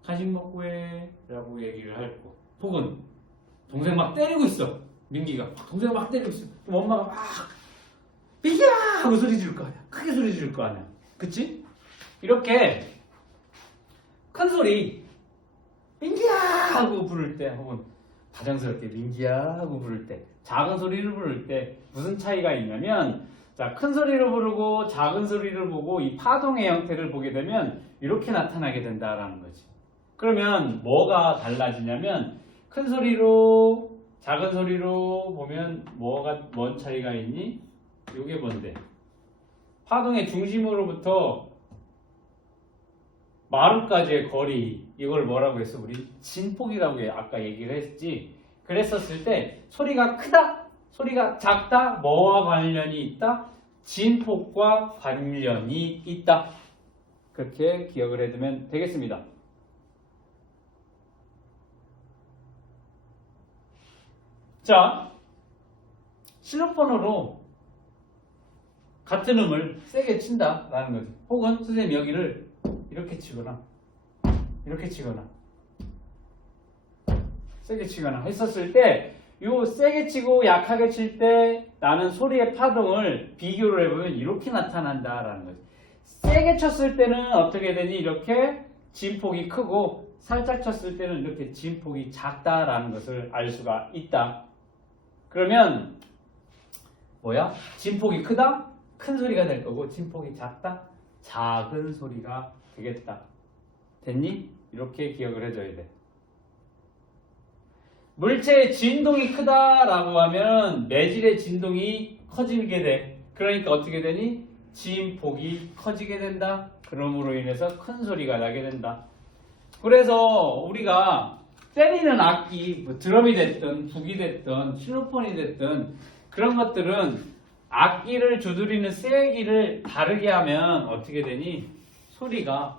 간식 먹고 해 라고 얘기를 할 거. 혹은 동생 막 때리고 있어. 민기가 동생 막 때리고 있어. 그럼 엄마가 막 민기야 하고 소리 지를 거 아니야. 크게 소리 지를 거 아니야. 그치? 이렇게 큰 소리 민기야 하고 부를 때, 혹은 다정스럽게 민기야 하고 부를 때, 작은 소리를 부를 때 무슨 차이가 있냐면, 자, 큰 소리를 부르고 작은 소리를 보고 이 파동의 형태를 보게 되면 이렇게 나타나게 된다라는 거지. 그러면 뭐가 달라지냐면 큰 소리로 작은 소리로 보면 뭔 차이가 있니? 요게 뭔데? 파동의 중심으로부터 마루까지의 거리, 이걸 뭐라고 했어? 우리 진폭이라고 아까 얘기를 했지. 그랬었을 때 소리가 크다, 소리가 작다, 뭐와 관련이 있다? 진폭과 관련이 있다. 그렇게 기억을 해두면 되겠습니다. 자, 실로폰으로 같은 음을 세게 친다라는 거지. 혹은 선생님 여기를 이렇게 치거나 이렇게 치거나 세게 치거나 했었을 때 요 세게 치고 약하게 칠 때 나는 소리의 파동을 비교를 해보면 이렇게 나타난다라는 거지. 세게 쳤을 때는 어떻게 되니? 이렇게 진폭이 크고 살짝 쳤을 때는 이렇게 진폭이 작다라는 것을 알 수가 있다. 그러면 뭐야? 진폭이 크다? 큰 소리가 될 거고 진폭이 작다? 작은 소리가 되겠다. 됐니? 이렇게 기억을 해줘야 돼. 물체의 진동이 크다라고 하면 내질의 진동이 커지게 돼. 그러니까 어떻게 되니? 진폭이 커지게 된다. 그러므로 인해서 큰 소리가 나게 된다. 그래서 우리가 때리는 악기, 뭐 드럼이 됐든 북이 됐든 실로폰이 됐든 그런 것들은 악기를 두드리는 세기를 다르게 하면 어떻게 되니? 소리가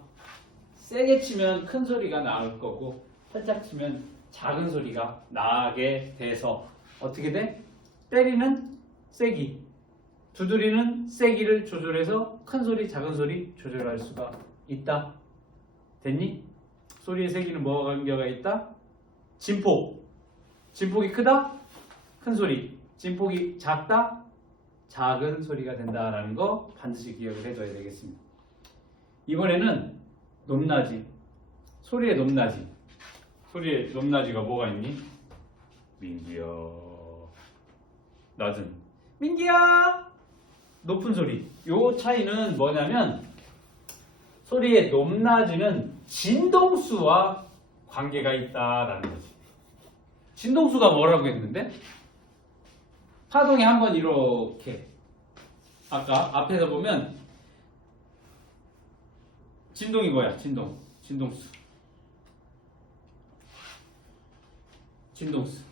세게 치면 큰 소리가 나올 거고 살짝 치면 작은 소리가 나게 돼서 어떻게 돼? 때리는 세기, 두드리는 세기를 조절해서 큰 소리, 작은 소리 조절할 수가 있다. 됐니? 소리의 세기는 뭐와 관계가 있다? 진폭. 진폭이 크다? 큰 소리. 진폭이 작다? 작은 소리가 된다라는 거 반드시 기억을 해둬야 되겠습니다. 이번에는 높낮이. 소리의 높낮이. 소리의 높낮이가 뭐가 있니? 민기야. 낮은. 민기야. 높은 소리. 요 차이는 뭐냐면 소리의 높낮이는 진동수와 관계가 있다라는 거지. 진동수가 뭐라고 했는데? 파동이 한번 이렇게 아까 앞에서 보면 진동이 뭐야? 진동수. 진동수.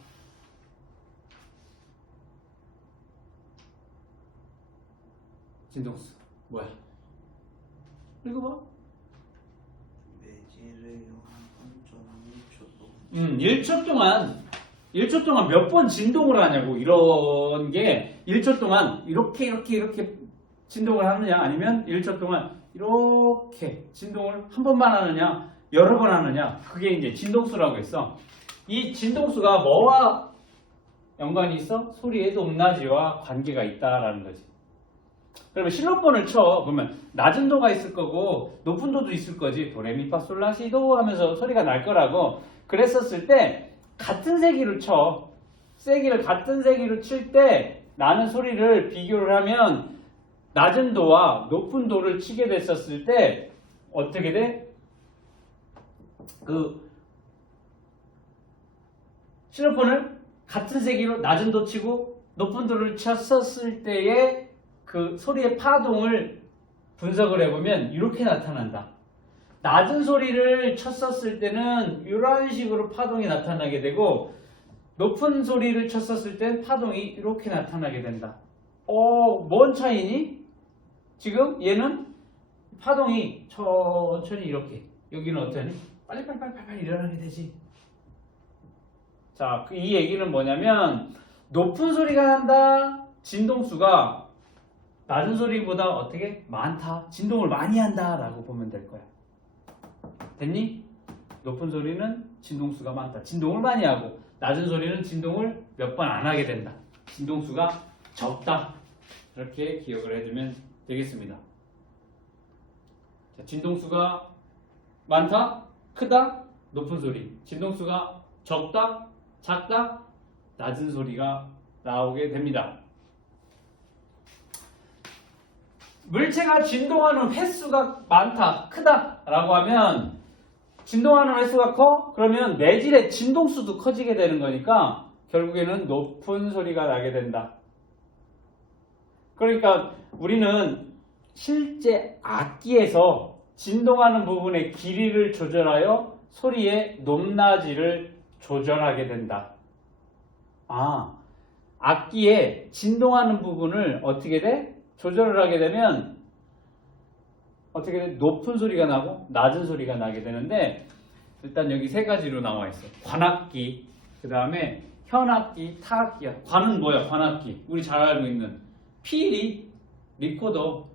진동수. 뭐야? 읽어봐. 매질을 1초 1초 동안 몇 번 진동을 하냐고. 이런 게 1초 동안 이렇게 진동을 하느냐, 아니면 1초 동안 이렇게 진동을 한 번만 하느냐, 여러 번 하느냐. 그게 이제 진동수라고 했어. 이 진동수가 뭐와 연관이 있어? 소리의 높낮이와 관계가 있다라는 거지. 그러면 실로폰을 쳐. 그러면 낮은 도가 있을 거고 높은 도도 있을 거지. 도레미파솔라시도 하면서 소리가 날 거라고. 그랬었을 때 같은 세기를 쳐. 같은 세기로 칠 때 나는 소리를 비교를 하면 낮은 도와 높은 도를 치게 됐었을 때 어떻게 돼? 실로폰을 같은 세기로 낮은 도 치고 높은 도를 쳤었을 때의 그 소리의 파동을 분석을 해보면 이렇게 나타난다. 낮은 소리를 쳤었을 때는 이런 식으로 파동이 나타나게 되고 높은 소리를 쳤었을 땐 파동이 이렇게 나타나게 된다. 뭔 차이니? 지금 얘는 파동이 천천히 이렇게, 여기는 어떠니? 빨리 일어나게 되지. 자, 이 얘기는 뭐냐면 높은 소리가 난다. 진동수가 낮은 소리보다 어떻게? 많다. 진동을 많이 한다 라고 보면 될 거야. 됐니? 높은 소리는 진동수가 많다. 진동을 많이 하고 낮은 소리는 진동을 몇 번 안 하게 된다. 진동수가 적다. 이렇게 기억을 해두면 되겠습니다. 자, 진동수가 많다? 크다? 높은 소리. 진동수가 적다? 작다? 낮은 소리가 나오게 됩니다. 물체가 진동하는 횟수가 많다, 크다 라고 하면 진동하는 횟수가 커? 그러면 내질의 진동수도 커지게 되는 거니까 결국에는 높은 소리가 나게 된다. 그러니까 우리는 실제 악기에서 진동하는 부분의 길이를 조절하여 소리의 높낮이를 조절하게 된다. 악기에 진동하는 부분을 어떻게 돼? 조절을 하게 되면 어떻게 돼? 높은 소리가 나고 낮은 소리가 나게 되는데 일단 여기 세 가지로 나와 있어. 관악기, 그 다음에 현악기, 타악기야. 관은 뭐야? 관악기. 우리 잘 알고 있는 피리, 리코더,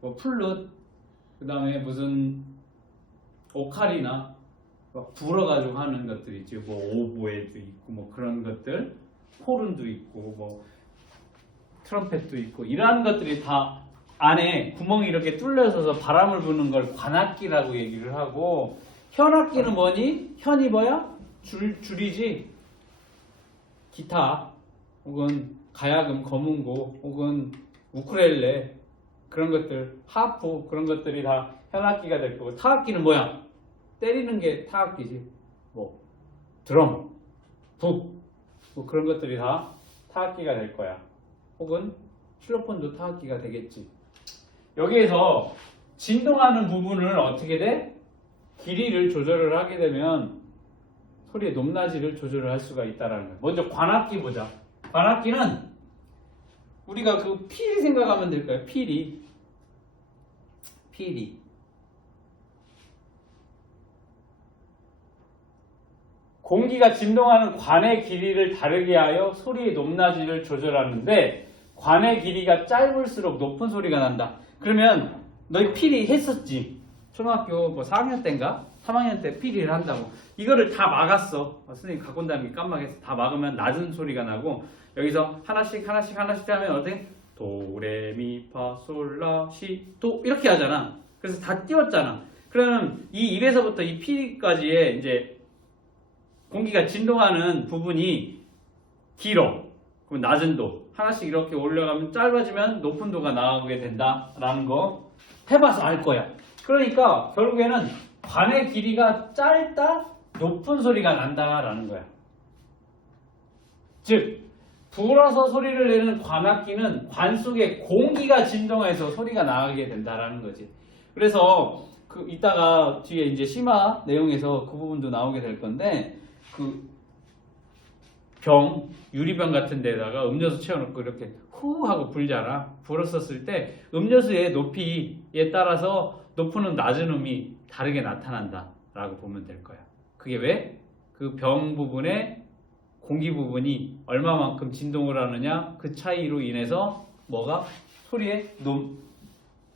뭐 플룻, 그 다음에 무슨 오카리나 불어가지고 하는 것들 있지. 뭐 오보에도 있고 뭐 그런 것들, 호른도 있고 뭐 트럼펫도 있고 이러한 것들이 다 안에 구멍이 이렇게 뚫려서 바람을 부는 걸 관악기라고 얘기를 하고, 현악기는 뭐니? 현이 뭐야? 줄이지. 기타 혹은 가야금, 거문고 혹은 우쿨렐레 그런 것들, 하프 그런 것들이 다 현악기가 될 거고, 타악기는 뭐야? 때리는 게 타악기지. 뭐 드럼, 북 뭐 그런 것들이 다 타악기가 될 거야. 혹은 실로폰도 타악기가 되겠지. 여기에서 진동하는 부분을 어떻게 돼? 길이를 조절을 하게 되면 소리의 높낮이를 조절을 할 수가 있다는 거예요. 먼저 관악기 보자. 관악기는 우리가 그 피리 생각하면 될까요? 피리. 공기가 진동하는 관의 길이를 다르게 하여 소리의 높낮이를 조절하는데, 관의 길이가 짧을수록 높은 소리가 난다. 그러면 너희 피리 했었지? 초등학교 뭐 4학년 때인가? 3학년 때 피리를 한다고. 이거를 다 막았어. 선생님 갖고 온다는 게 깜빡했어. 다 막으면 낮은 소리가 나고, 여기서 하나씩 하면 어떻게? 도레미파솔라시도 이렇게 하잖아. 그래서 다 띄웠잖아. 그러면 이 입에서부터 이 피리까지의 이제 공기가 진동하는 부분이 길어. 그럼 낮은 도. 하나씩 이렇게 올려가면 짧아지면 높은 도가 나오게 된다라는 거 해봐서 알 거야. 그러니까 결국에는 관의 길이가 짧다, 높은 소리가 난다라는 거야. 즉, 불어서 소리를 내는 관악기는 관 속에 공기가 진동해서 소리가 나게 된다라는 거지. 그래서 이따가 뒤에 이제 심화 내용에서 그 부분도 나오게 될 건데, 유리병 같은 데다가 음료수 채워놓고 이렇게 후 하고 불잖아. 불었었을 때 음료수의 높이에 따라서 높은 낮은 음이 다르게 나타난다 라고 보면 될 거야. 그게 왜? 그 병 부분에 공기 부분이 얼마만큼 진동을 하느냐, 그 차이로 인해서 뭐가? 소리의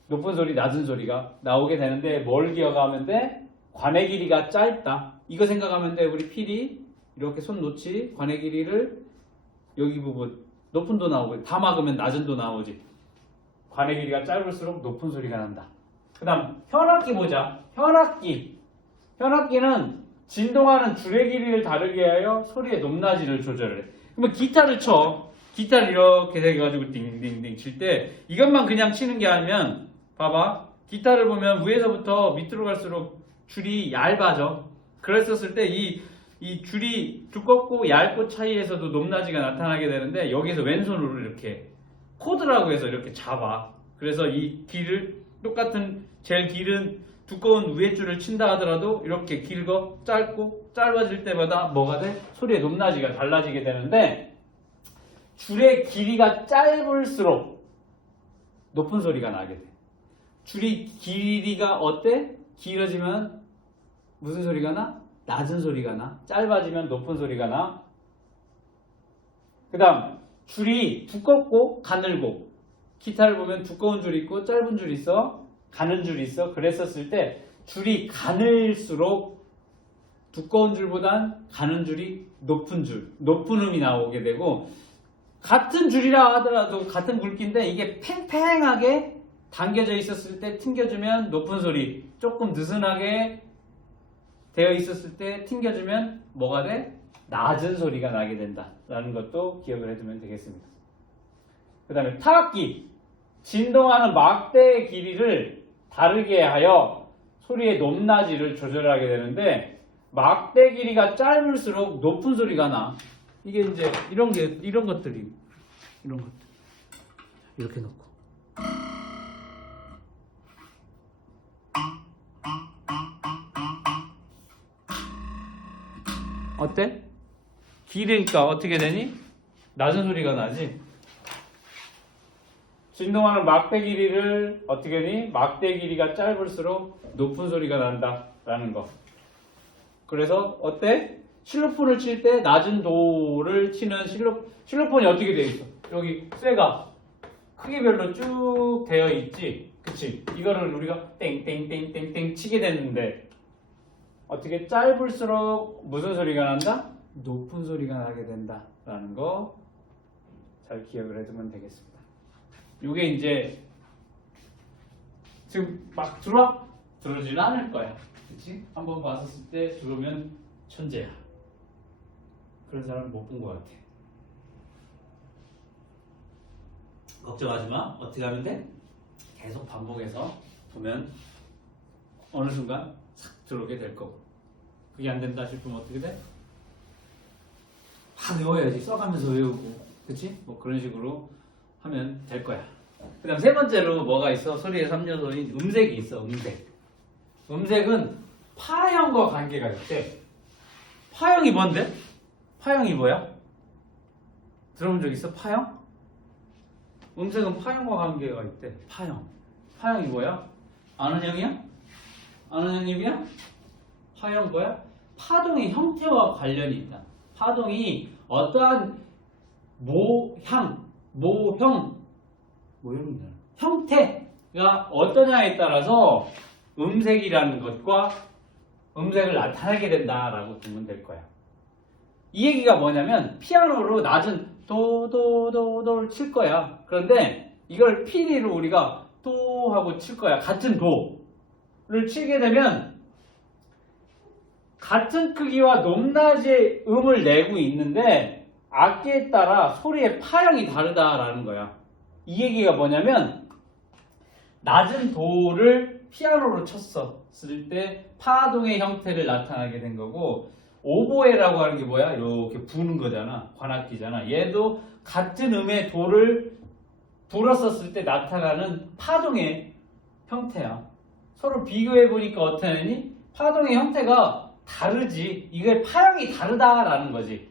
높은 소리, 낮은 소리가 나오게 되는데, 뭘 기억하면 돼? 관의 길이가 짧다. 이거 생각하면 돼. 우리 필이 이렇게 손 놓지, 관의 길이를 여기 부분 높은 도 나오고, 다 막으면 낮은 도 나오지. 관의 길이가 짧을수록 높은 소리가 난다. 그 다음 현악기 보자. 현악기는 진동하는 줄의 길이를 다르게 하여 소리의 높낮이를 조절해. 그러면 기타를 쳐. 기타를 이렇게 해가지고 띵띵띵 칠 때 이것만 그냥 치는 게 아니면, 봐봐, 기타를 보면 위에서부터 밑으로 갈수록 줄이 얇아져. 그랬었을 때 이 줄이 두껍고 얇고 차이에서도 높낮이가 나타나게 되는데, 여기서 왼손으로 이렇게 코드라고 해서 이렇게 잡아. 그래서 이 길을 똑같은 제일 길은 두꺼운 위에 줄을 친다 하더라도 이렇게 길고 짧고 짧아질 때마다 뭐가 돼? 소리의 높낮이가 달라지게 되는데, 줄의 길이가 짧을수록 높은 소리가 나게 돼. 줄이 길이가 어때? 길어지면 무슨 소리가 나? 낮은 소리가 나. 짧아지면 높은 소리가 나. 그 다음 줄이 두껍고 가늘고, 기타를 보면 두꺼운 줄이 있고 짧은 줄이 있어, 가는 줄이 있어. 그랬었을 때 줄이 가늘수록 두꺼운 줄보단 가는 줄이 높은 음이 나오게 되고, 같은 줄이라 하더라도 같은 굵기인데 이게 팽팽하게 당겨져 있었을 때 튕겨주면 높은 소리, 조금 느슨하게 되어 있었을 때 튕겨주면 뭐가 돼? 낮은 소리가 나게 된다라는 것도 기억을 해두면 되겠습니다. 그 다음에 타악기, 진동하는 막대의 길이를 다르게 하여 소리의 높낮이를 조절하게 되는데, 막대 길이가 짧을수록 높은 소리가 나. 이게 이제 이런 것들 이렇게 놓고 어때? 길으니까 어떻게 되니? 낮은 소리가 나지? 진동하는 막대 길이를 어떻게 되니? 막대 길이가 짧을수록 높은 소리가 난다 라는 거. 그래서 어때? 실로폰을 칠 때 낮은 도를 치는 실로폰이 어떻게 되어 있어? 여기 쇠가 크기별로 쭉 되어 있지? 그치? 이거를 우리가 땡땡땡땡땡 치게 됐는데 어떻게 짧을수록 무슨 소리가 난다? 높은 소리가 나게 된다 라는 거 잘 기억을 해두면 되겠습니다. 이게 이제 지금 막 들어와? 들어오지는 않을 거야. 그치? 한번 봤었을 때 들어오면 천재야. 그런 사람 못 본 것 같아. 걱정하지 마. 어떻게 하면 돼? 계속 반복해서 보면 어느 순간 싹 들어오게 될 거고. 그게 안 된다 싶으면 어떻게 돼? 막 외워야지. 써가면서 외우고. 그치? 뭐 그런 식으로 하면 될 거야. 그 다음 세 번째로 뭐가 있어? 소리의 3요소인 음색이 있어. 음색은 파형과 관계가 있대. 파형이 뭔데? 파형이 뭐야? 들어본 적 있어? 파형? 음색은 파형과 관계가 있대. 파형이 뭐야? 아는 형이야? 아는 형님이야? 파형 뭐야? 파동의 형태와 관련이 있다. 파동이 어떠한 형태가 어떠냐에 따라서 음색이라는 것과 음색을 나타내게 된다라고 보면 될 거야. 이 얘기가 뭐냐면 피아노로 낮은 도를 칠 거야. 그런데 이걸 피리로 우리가 도 하고 칠 거야. 같은 도를 치게 되면 같은 크기와 높낮이의 음을 내고 있는데 악기에 따라 소리의 파형이 다르다라는 거야. 이 얘기가 뭐냐면 낮은 도를 피아노로 쳤었을 때 파동의 형태를 나타나게 된 거고 오보에라고 하는 게 뭐야? 이렇게 부는 거잖아. 관악기잖아. 얘도 같은 음의 도를 불었었을 때 나타나는 파동의 형태야. 서로 비교해 보니까 어떠하니? 파동의 형태가 다르지. 이게 파형이 다르다라는 거지.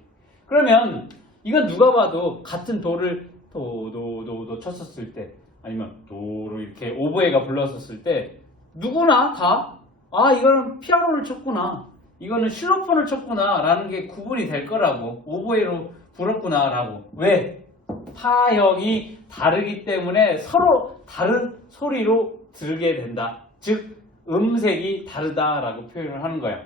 그러면 이건 누가 봐도 같은 도를 도 쳤었을 때 아니면 도로 이렇게 오보에가 불렀었을 때 누구나 다 이거는 피아노를 쳤구나. 이거는 실로폰을 쳤구나 라는 게 구분이 될 거라고. 오보에로 불었구나 라고. 왜? 파형이 다르기 때문에 서로 다른 소리로 들게 된다. 즉 음색이 다르다라고 표현을 하는 거야.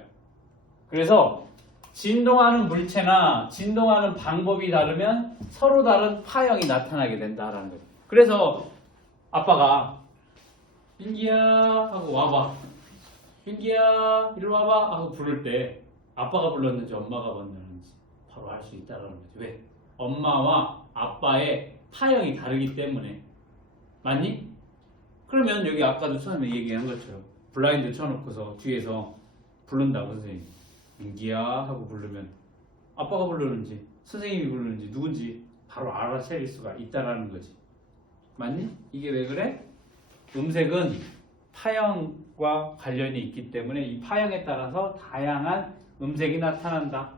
그래서 진동하는 물체나 진동하는 방법이 다르면 서로 다른 파형이 나타나게 된다라는 거죠. 그래서 아빠가 민기야 하고 와봐. 민기야 이리 와봐 하고 부를 때 아빠가 불렀는지 엄마가 불렀는지 바로 알 수 있다라는 거죠. 왜? 엄마와 아빠의 파형이 다르기 때문에. 맞니? 그러면 여기 아까도 처음에 얘기한 것처럼 블라인드 쳐놓고서 뒤에서 부른다고 선생님. 민기야 하고 부르면 아빠가 부르는지 선생님이 부르는지 누군지 바로 알아차릴 수가 있다라는 거지. 맞니? 이게 왜 그래? 음색은 파형과 관련이 있기 때문에 이 파형에 따라서 다양한 음색이 나타난다.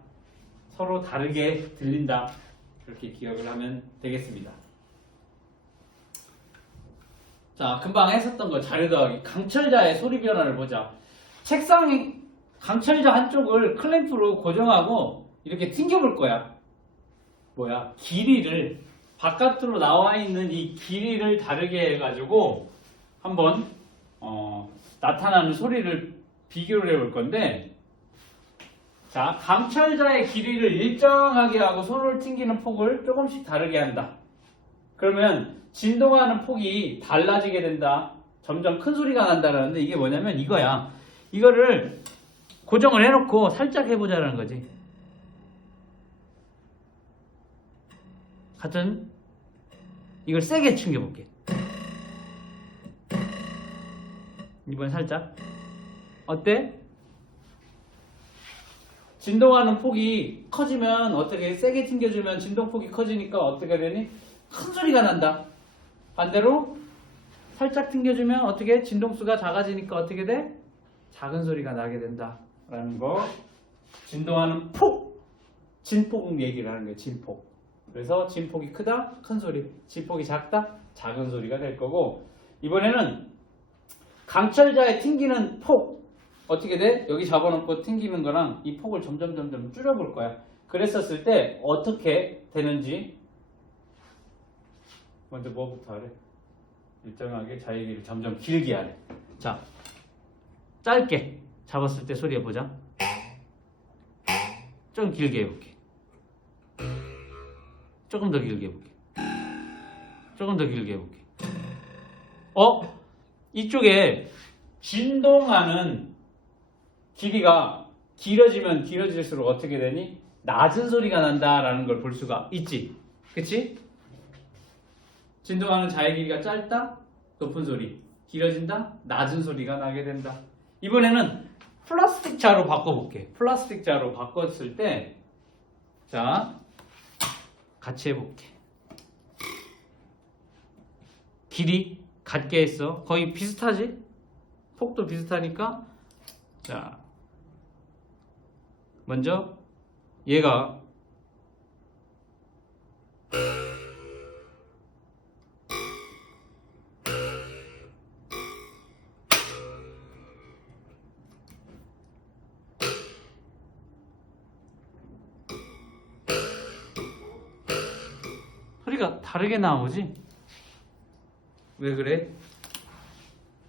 서로 다르게 들린다. 그렇게 기억을 하면 되겠습니다. 자, 금방 했었던 거 자료 더하기. 강철자의 소리 변화를 보자. 책상에 강철자 한쪽을 클램프로 고정하고 이렇게 튕겨볼 거야. 길이를 바깥으로 나와 있는 이 길이를 다르게 해가지고 한번 나타나는 소리를 비교를 해볼 건데, 자, 강철자의 길이를 일정하게 하고 손을 튕기는 폭을 조금씩 다르게 한다. 그러면 진동하는 폭이 달라지게 된다. 점점 큰 소리가 난다라는데 이게 뭐냐면 이거야. 이거를 고정을 해놓고 살짝 해보자는 거지. 같은 이걸 세게 튕겨볼게. 이번엔 살짝. 어때? 진동하는 폭이 커지면 어떻게 세게 튕겨주면 진동폭이 커지니까 어떻게 되니? 큰 소리가 난다. 반대로 살짝 튕겨주면 어떻게 진동수가 작아지니까 어떻게 돼? 작은 소리가 나게 된다. 라는 거. 진동하는 폭! 진폭 얘기를 하는 거예요. 진폭. 그래서 진폭이 크다? 큰 소리. 진폭이 작다? 작은 소리가 될 거고 이번에는 강철자의 튕기는 폭 어떻게 돼? 여기 잡아놓고 튕기는 거랑 이 폭을 점점 줄여볼 거야. 그랬었을 때 어떻게 되는지 먼저 뭐부터 하래? 일정하게 자기를 점점 길게 하래. 자, 짧게 잡았을 때 소리 해보자. 좀 길게 해볼게. 조금 더 길게 해볼게. 조금 더 길게 해볼게. 이쪽에 진동하는 길이가 길어지면 길어질수록 어떻게 되니? 낮은 소리가 난다라는 걸 볼 수가 있지. 그치? 진동하는 자의 길이가 짧다? 높은 소리. 길어진다? 낮은 소리가 나게 된다. 이번에는 플라스틱 자로 바꿔볼게. 플라스틱 자로 바꿨을 때, 자, 같이 해볼게. 길이 같게 했어. 거의 비슷하지? 폭도 비슷하니까. 자, 먼저 얘가 소리가 다르게 나오지? 왜 그래?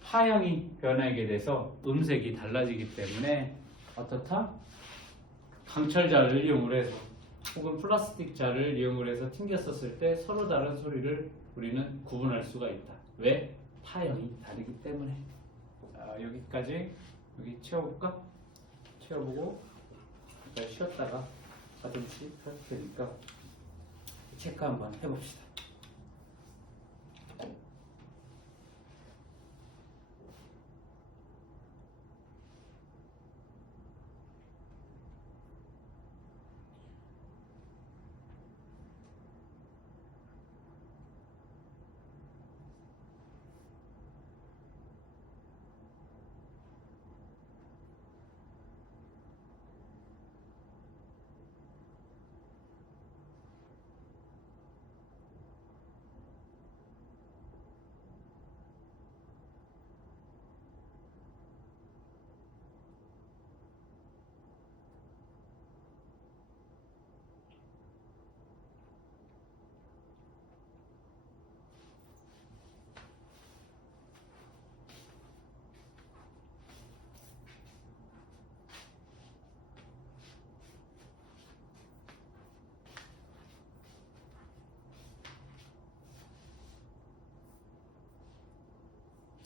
파형이 변하게 돼서 음색이 달라지기 때문에 어떻다? 강철자를 이용을 해서 혹은 플라스틱 자를 이용을 해서 튕겼었을 때 서로 다른 소리를 우리는 구분할 수가 있다. 왜? 파형이 다르기 때문에. 자, 여기까지 여기 채워볼까? 채워보고 잠깐 쉬었다가 가끔씩 할 테니까 체크 한번 해봅시다.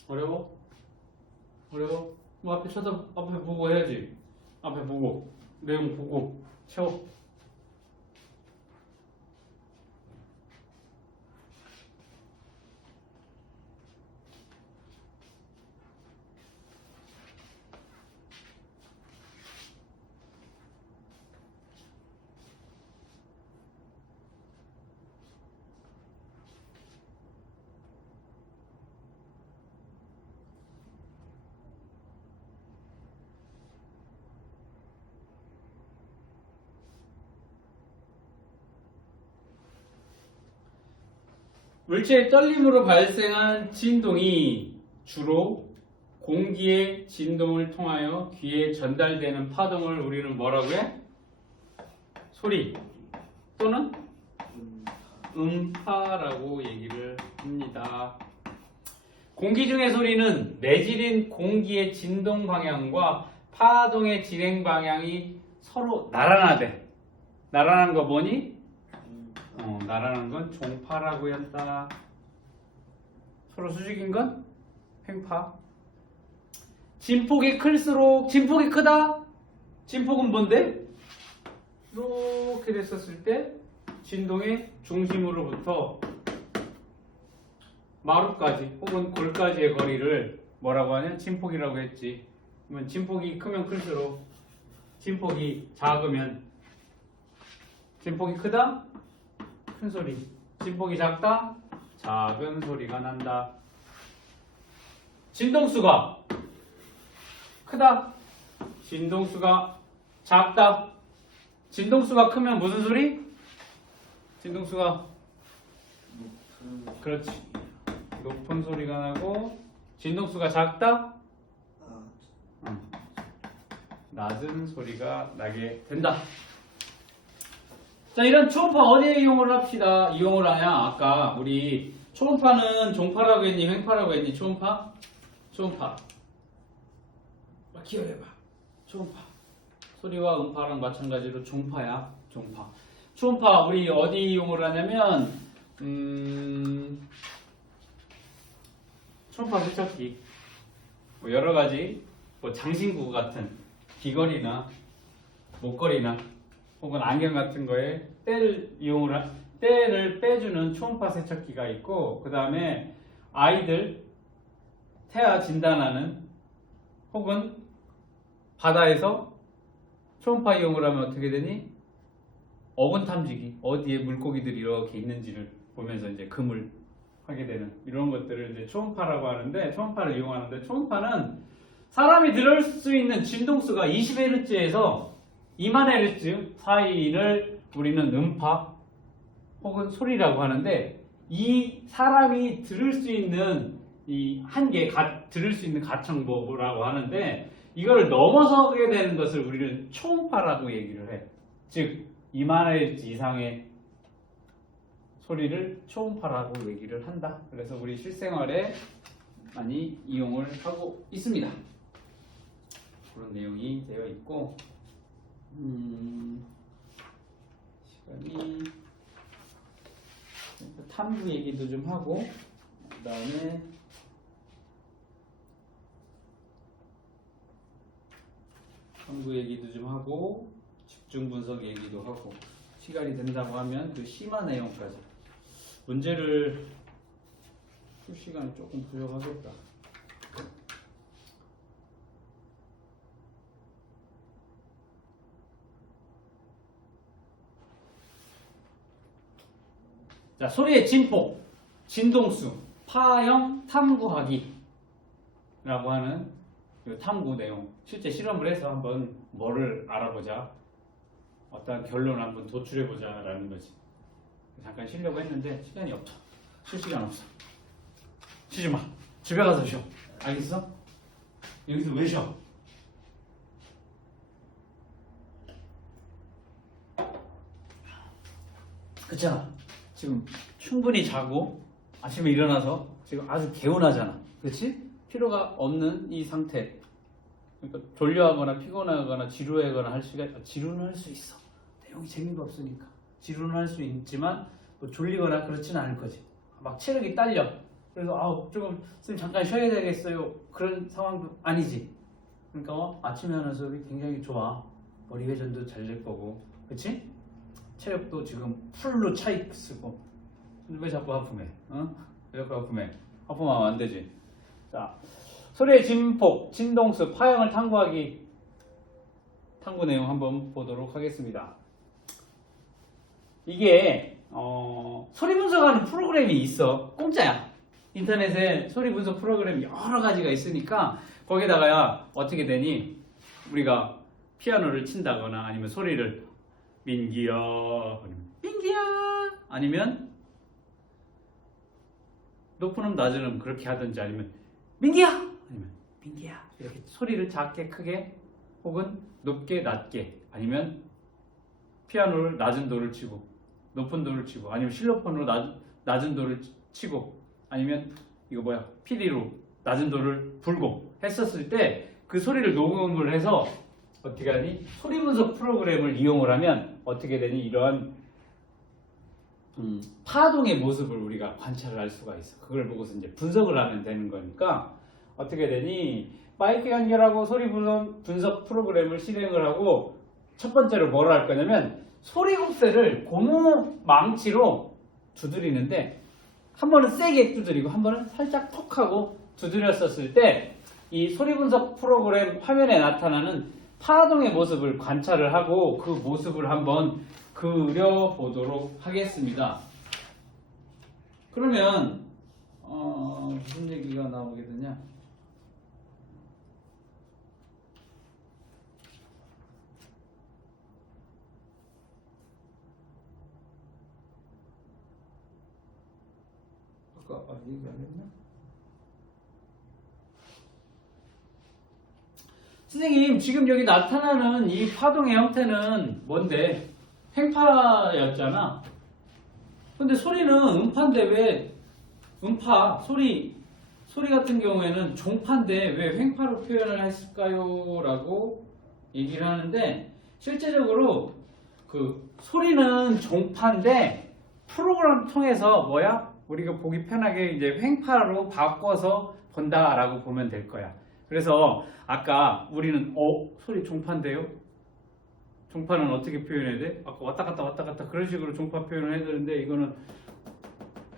어려워? 어려워? 뭐 앞에 앞에 보고 해야지. 앞에 보고 내용 보고 채워. 물체의 떨림으로 발생한 진동이 주로 공기의 진동을 통하여 귀에 전달되는 파동을 우리는 뭐라고 해? 소리 또는 음파라고 얘기를 합니다. 공기 중의 소리는 내질인 공기의 진동 방향과 파동의 진행 방향이 서로 나란하대. 나란한 거 뭐니? 나라는 건 종파라고 한다. 서로 수직인 건 횡파. 진폭이 클수록 진폭이 크다. 진폭은 뭔데? 이렇게 됐었을 때 진동의 중심으로부터 마루까지 혹은 골까지의 거리를 뭐라고 하냐? 진폭이라고 했지. 그러면 진폭이 크면 클수록 진폭이 작으면 진폭이 크다? 큰 소리. 진폭이 작다? 작은 소리가 난다. 진동수가 크다? 진동수가 작다? 진동수가 크면 무슨 소리? 진동수가 높은 그렇지. 높은 소리가 나고 진동수가 작다? 아, 낮은 소리가 나게 된다. 자, 이런 초음파 어디에 이용을 합시다. 이용을 하냐? 아까 우리 초음파는 종파라고 했니? 횡파라고 했니? 초음파? 초음파. 기억해봐. 초음파. 소리와 음파랑 마찬가지로 종파야. 종파. 초음파 우리 어디 이용을 하냐면 초음파 세척기. 뭐 여러 가지 뭐 장신구 같은 귀걸이나 목걸이나 혹은 안경 같은 거에 때를 빼주는 초음파 세척기가 있고, 그 다음에 아이들 태아 진단하는 혹은 바다에서 초음파 이용을 하면 어떻게 되니? 어군 탐지기, 어디에 물고기들이 이렇게 있는지를 보면서 이제 금을 하게 되는 이런 것들을 이제 초음파라고 하는데, 초음파를 이용하는데, 초음파는 사람이 들을 수 있는 진동수가 20Hz에서 2만Hz 사이를 우리는 음파 혹은 소리라고 하는데, 이 사람이 들을 수 있는 이 한계, 들을 수 있는 가청법이라고 하는데, 이걸 넘어서게 되는 것을 우리는 초음파라고 얘기를 해. 즉 2만Hz 이상의 소리를 초음파라고 얘기를 한다. 그래서 우리 실생활에 많이 이용을 하고 있습니다. 그런 내용이 되어 있고, 시간이 탐구 얘기도 좀 하고, 그 다음에 탐구 얘기도 좀 하고, 집중 분석 얘기도 하고, 시간이 된다고 하면 그 심화 내용까지. 문제를 풀 시간이 조금 부족하겠다. 자, 소리의 진폭, 진동수, 파형 탐구하기 라고 하는 이 탐구 내용. 실제 실험을 해서 한번 뭐를 알아보자, 어떤 결론을 한번 도출해보자 라는 거지. 잠깐 쉬려고 했는데 시간이 없어. 쉴 시간 없어. 쉬지 마. 집에 가서 쉬어. 알겠어? 여기서 왜 쉬어? 그렇잖아. 지금 충분히 자고 아침에 일어나서 지금 아주 개운하잖아. 그렇지? 피로가 없는 이 상태. 그러니까 졸려하거나 피곤하거나 지루하거나 할 수가, 지루는 할 수 있어. 내용이 재미가 없으니까. 지루는 할 수 있지만 뭐 졸리거나 그렇지는 않을 거지. 막 체력이 딸려. 그래서 조금 선생님 잠깐 쉬어야 되겠어요. 그런 상황도 아니지. 그러니까 아침에 하는 수업이 굉장히 좋아. 머리 회전도 잘 될 거고, 그렇지? 체력도 지금 풀로 차 있고. 왜 자꾸 하품해? 왜 자꾸 하품해? 하품하면 안 되지. 자, 소리의 진폭, 진동수, 파형을 탐구하기. 탐구 내용 한번 보도록 하겠습니다. 이게 소리 분석하는 프로그램이 있어. 공짜야. 인터넷에 소리 분석 프로그램이 여러 가지가 있으니까 거기다가야 어떻게 되니? 우리가 피아노를 친다거나 아니면 소리를 민기야, 아니면 민기야, 아니면 높은 음 낮은 음 그렇게 하든지, 아니면 민기야, 아니면 민기야, 이렇게 소리를 작게 크게 혹은 높게 낮게, 아니면 피아노를 낮은 도를 치고 높은 도를 치고, 아니면 실로폰으로 낮은 도를 치고, 아니면 이거 뭐야, PD로 낮은 도를 불고 했었을 때 그 소리를 녹음을 해서 어떻게 하니? 소리 분석 프로그램을 이용을 하면 어떻게 되니? 이러한 파동의 모습을 우리가 관찰을 할 수가 있어. 그걸 보고서 이제 분석을 하면 되는 거니까 어떻게 되니? 마이크 연결하고 소리 분석 프로그램을 실행을 하고, 첫 번째로 뭘 할 거냐면 소리 곱새를 고무 망치로 두드리는데, 한 번은 세게 두드리고 한 번은 살짝 톡 하고 두드렸었을 때 이 소리 분석 프로그램 화면에 나타나는 파동의 모습을 관찰을 하고 그 모습을 한번 그려보도록 하겠습니다. 그러면 무슨 얘기가 나오게 되냐? 아까 얘기 안 했나? 선생님, 지금 여기 나타나는 이 파동의 형태는 뭔데? 횡파였잖아. 근데 소리는 음파인데 왜 음파, 소리 같은 경우에는 종파인데 왜 횡파로 표현을 했을까요? 라고 얘기를 하는데 실제적으로 그 소리는 종파인데 프로그램 통해서 뭐야? 우리가 보기 편하게 이제 횡파로 바꿔서 본다라고 보면 될 거야. 그래서 아까 우리는 소리 종파인데요? 종파는 어떻게 표현해야 돼? 아까 왔다 갔다 그런 식으로 종파 표현을 해야 되는데 이거는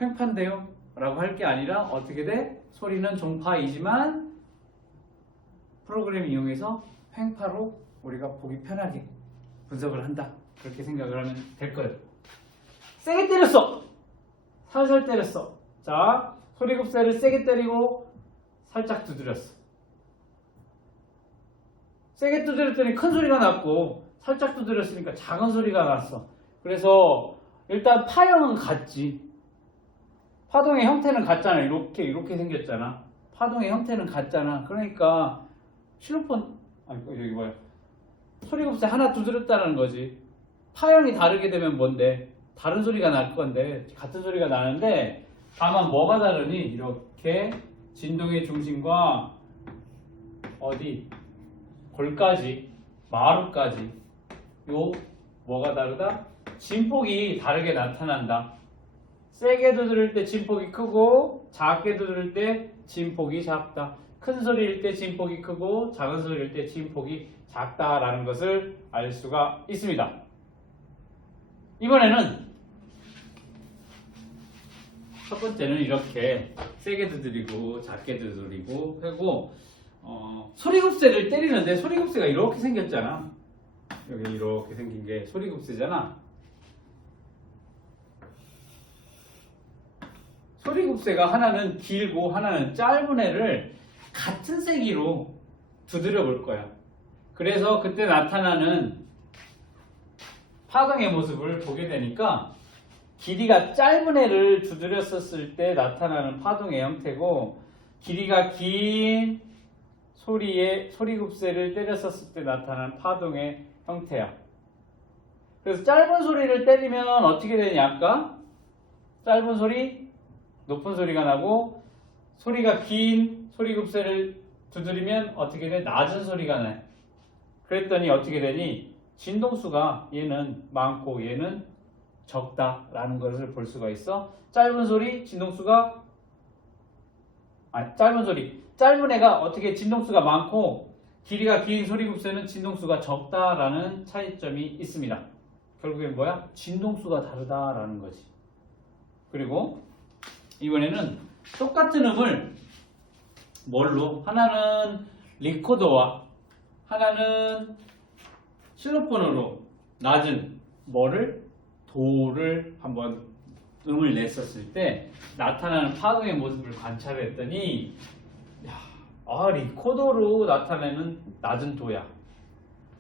횡파인데요? 라고 할 게 아니라 어떻게 돼? 소리는 종파이지만 프로그램 이용해서 횡파로 우리가 보기 편하게 분석을 한다. 그렇게 생각을 하면 될 거예요. 세게 때렸어! 살살 때렸어. 자, 소리급새를 세게 때리고 살짝 두드렸어. 세게 두드렸더니 큰 소리가 났고 살짝 두드렸으니까 작은 소리가 났어. 그래서 일단 파형은 같지. 파동의 형태는 같잖아. 이렇게 생겼잖아. 파동의 형태는 같잖아. 그러니까 실로폰 여기 뭐야? 소리급새 하나 두드렸다는 거지. 파형이 다르게 되면 뭔데? 다른 소리가 날 건데 같은 소리가 나는데 다만 뭐가 다르니? 이렇게 진동의 중심과 어디? 골까지, 마루까지 요 뭐가 다르다? 진폭이 다르게 나타난다. 세게 두드릴 때 진폭이 크고 작게 두드릴 때 진폭이 작다. 큰 소리일 때 진폭이 크고 작은 소리일 때 진폭이 작다라는 것을 알 수가 있습니다. 이번에는 첫 번째는 이렇게 세게 두드리고 작게 두드리고 하고 소리급새를 때리는데 소리급새가 이렇게 생겼잖아. 여기 이렇게 생긴 게 소리급새잖아. 소리급새가 하나는 길고 하나는 짧은 애를 같은 세기로 두드려 볼 거야. 그래서 그때 나타나는 파동의 모습을 보게 되니까 길이가 짧은 애를 두드렸었을 때 나타나는 파동의 형태고 길이가 긴 소리급새를 때렸었을 때 나타나는 파동의 형태야. 그래서 짧은 소리를 때리면 어떻게 되냐 아까? 짧은 소리, 높은 소리가 나고 소리가 긴 소리급새를 두드리면 어떻게 돼? 낮은 소리가 나요. 그랬더니 어떻게 되니? 진동수가 얘는 많고 얘는 적다라는 것을 볼 수가 있어. 짧은 소리, 진동수가 짧은 애가 어떻게 진동수가 많고 길이가 긴 소리급새는 진동수가 적다라는 차이점이 있습니다. 결국엔 뭐야? 진동수가 다르다라는 거지. 그리고 이번에는 똑같은 음을 뭘로? 하나는 리코더와 하나는 실로폰으로 낮은 도를 한번 음을 냈었을 때 나타나는 파동의 모습을 관찰했더니 리코더로 나타내는 낮은 도야.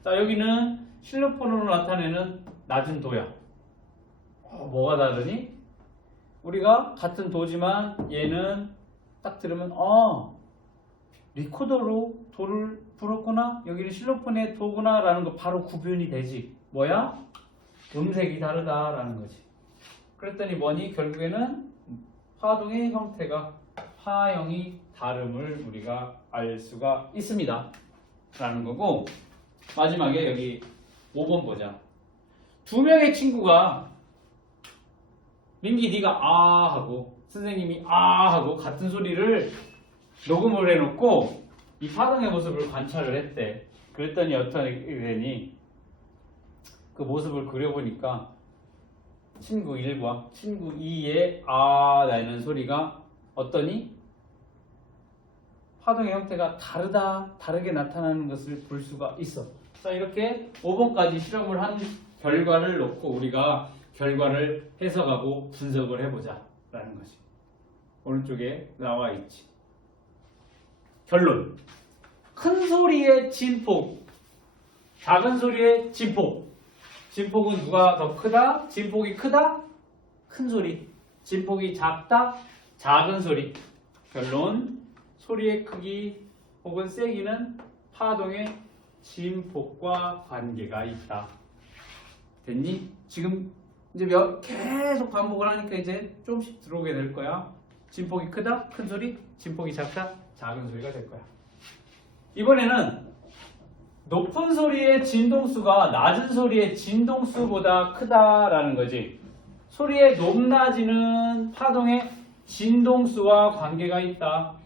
자, 여기는 실로폰으로 나타내는 낮은 도야. 뭐가 다르니? 우리가 같은 도지만 얘는 딱 들으면 리코더로 도를 불었구나, 여기는 실로폰의 도구나 라는 거 바로 구분이 되지. 뭐야? 음색이 다르다라는 거지. 그랬더니 뭐니? 결국에는 파동의 형태가 파형이 다름을 우리가 알 수가 있습니다 라는 거고, 마지막에 여기 5번 보자. 두 명의 친구가 민기 네가 아 하고 선생님이 아 하고 같은 소리를 녹음을 해놓고 이 파동의 모습을 관찰을 했대. 그랬더니 어떻게 되니? 그 모습을 그려보니까 친구 1과 친구 2의 아 라는 소리가 어떠니? 파동의 형태가 다르게 나타나는 것을 볼 수가 있어. 자, 이렇게 5번까지 실험을 한 결과를 놓고 우리가 결과를 해석하고 분석을 해보자 라는 것이 오른쪽에 나와 있지. 결론. 큰 소리의 진폭, 작은 소리의 진폭. 진폭은 누가 더 크다? 진폭이 크다? 큰 소리. 진폭이 작다? 작은 소리. 결론. 소리의 크기 혹은 세기는 파동의 진폭과 관계가 있다. 됐니? 지금 이제 계속 반복을 하니까 이제 조금씩 들어오게 될 거야. 진폭이 크다? 큰 소리? 진폭이 작다? 작은 소리가 될 거야. 이번에는 높은 소리의 진동수가 낮은 소리의 진동수보다 크다라는 거지. 소리의 높낮이는 파동의 진동수와 관계가 있다.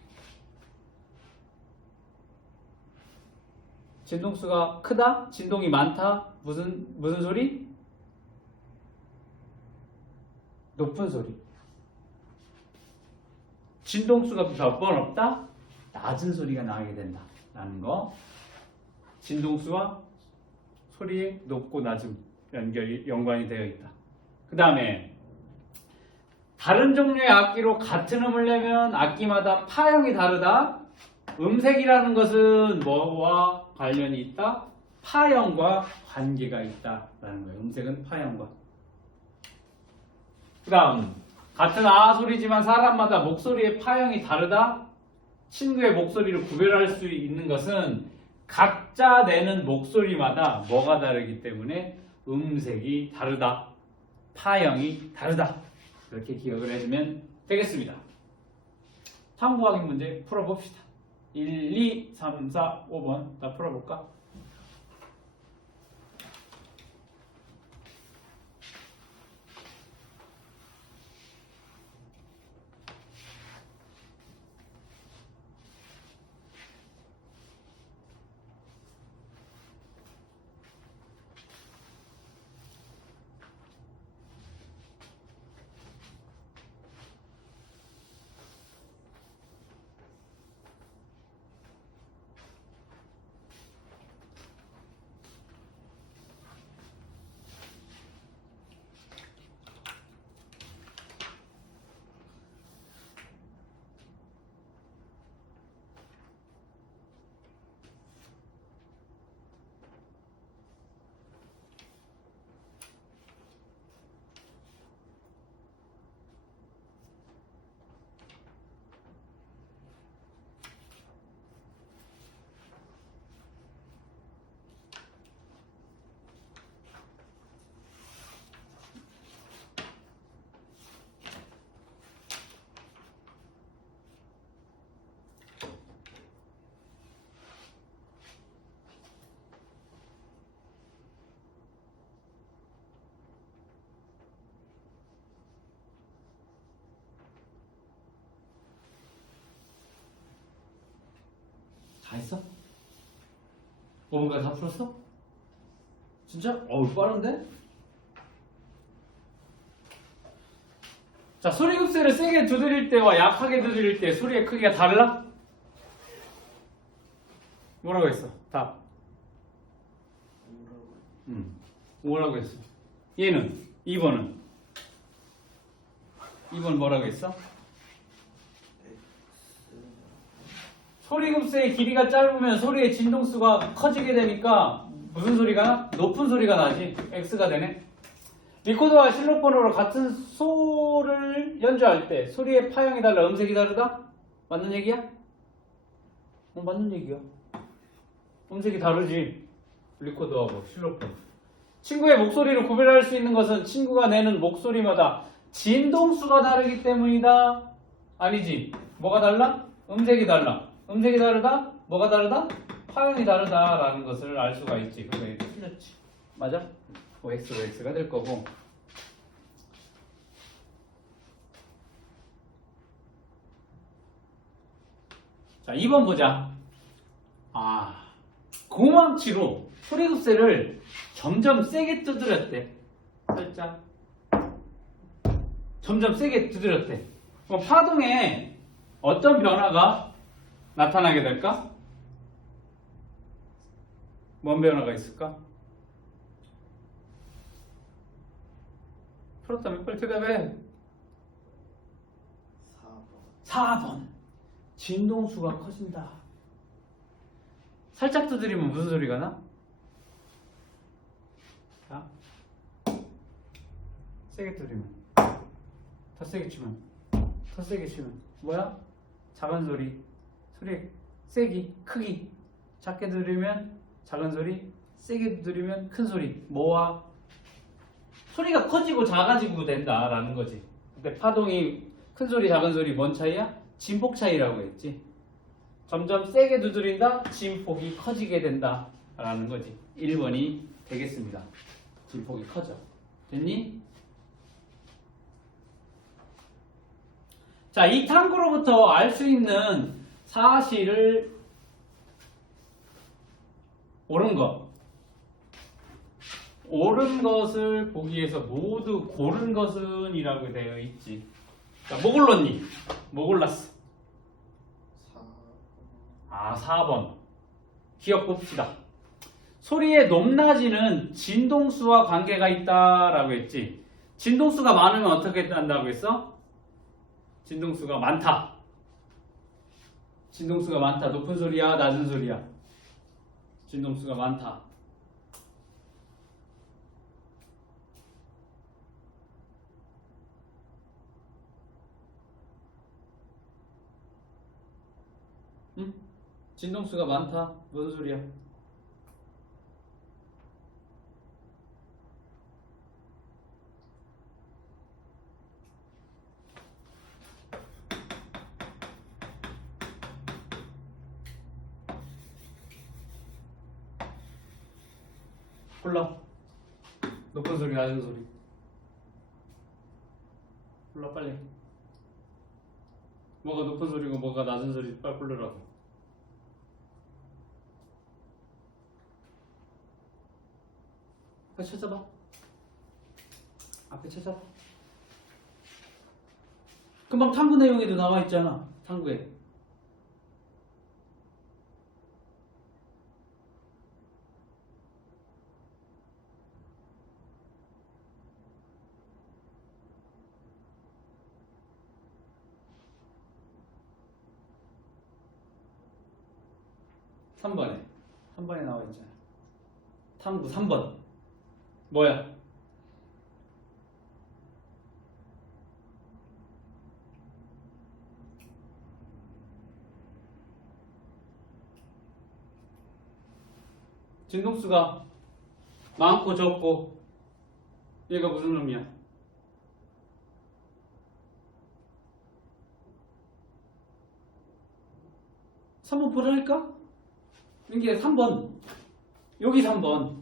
진동수가 크다? 진동이 많다? 무슨 소리? 높은 소리. 진동수가 몇 번 없다? 낮은 소리가 나게 된다. 라는 거. 진동수와 소리의 높고 낮음 연관이 되어 있다. 그 다음에 다른 종류의 악기로 같은 음을 내면 악기마다 파형이 다르다. 음색이라는 것은 뭐와 관련이 있다? 파형과 관계가 있다라는 거예요. 음색은 파형과. 그 다음 같은 아 소리지만 사람마다 목소리의 파형이 다르다. 친구의 목소리를 구별할 수 있는 것은 각자 내는 목소리마다 뭐가 다르기 때문에 음색이 다르다. 파형이 다르다. 이렇게 기억을 해주면 되겠습니다. 참고하기 문제 풀어봅시다. 1, 2, 3, 4, 5번 다 풀어볼까? 다 했어? 5번까지 다 풀었어? 진짜? 어우 빠른데? 자, 소리급세를 세게 두드릴 때와 약하게 두드릴 때 소리의 크기가 달라? 뭐라고 했어? 답. 뭐라고 했어? 얘는? 2번은? 2번 뭐라고 했어? 소리급세의 길이가 짧으면 소리의 진동수가 커지게 되니까 무슨 소리가 나? 높은 소리가 나지. X가 되네. 리코더와 실로폰으로 같은 소를 연주할 때 소리의 파형이 달라, 음색이 다르다? 맞는 얘기야? 맞는 얘기야. 음색이 다르지. 리코더하고 실로폰. 친구의 목소리를 구별할 수 있는 것은 친구가 내는 목소리마다 진동수가 다르기 때문이다. 아니지. 뭐가 달라? 음색이 달라. 음색이 다르다? 뭐가 다르다? 파형이 다르다라는 것을 알 수가 있지. 그래서 이게 틀렸지. 맞아? X로 X가 될 거고. 자, 2번 보자. 고망치로 소리급세를 점점 세게 두드렸대. 살짝. 점점 세게 두드렸대. 그럼 파동에 어떤 변화가 나타나게 될까? 뭔 변화가 있을까? 풀었다면 빨리 대답해. 4번. 4번. 진동수가 커진다. 살짝 두드리면 무슨 소리가 나? 자, 세게 두드리면, 더 세게 치면, 더 세게 치면 뭐야? 작은 소리, 소리의 세기, 크기. 작게 두드리면 작은 소리, 세게 두드리면 큰 소리. 뭐와? 소리가 커지고 작아지고 된다라는 거지. 근데 파동이 큰 소리, 작은 소리 뭔 차이야? 진폭 차이라고 했지. 점점 세게 두드린다, 진폭이 커지게 된다라는 거지. 1번이 되겠습니다. 진폭이 커져. 됐니? 자, 이 탐구로부터 알 수 있는 사실을 옳은 것을 보기 위해서 모두 고른 것은 이라고 되어 있지. 자, 뭐 골랐니? 뭐 골랐어? 4번. 4번. 기억 봅시다. 소리의 높낮이는 진동수와 관계가 있다라고 했지. 진동수가 많으면 어떻게 한다고 했어? 진동수가 많다. 진동수가 많다. 높은 소리야, 낮은 소리야? 진동수가 많다. 응? 진동수가 많다. 무슨 소리야? 골라. 높은 소리, 낮은 소리. 골라 빨리. 뭐가 높은 소리고 뭐가 낮은 소리 빨리 고르라고. 앞에 찾아봐. 앞에 찾아봐. 금방 탐구 내용에도 나와 있잖아. 탐구에. 삼 번에 3번에 나와 있잖아. 탐구 3번. 뭐야? 진동수가 많고 적고 얘가 무슨 놈이야? 3번 보라니까? 민기야 3번. 여기 3번.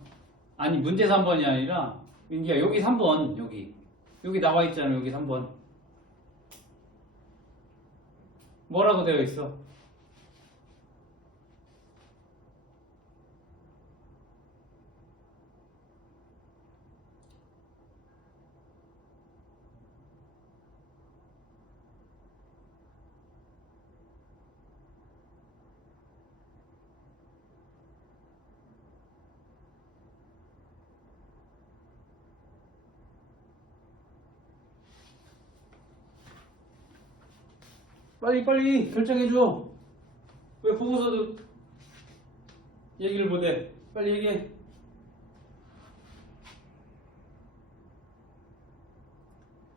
아니 문제 3번이 아니라 민기야 여기 3번. 여기 나와 있잖아. 여기 3번. 뭐라고 되어 있어? 빨리 결정해줘. 왜 보고서도 얘기를 못해? 빨리 얘기해.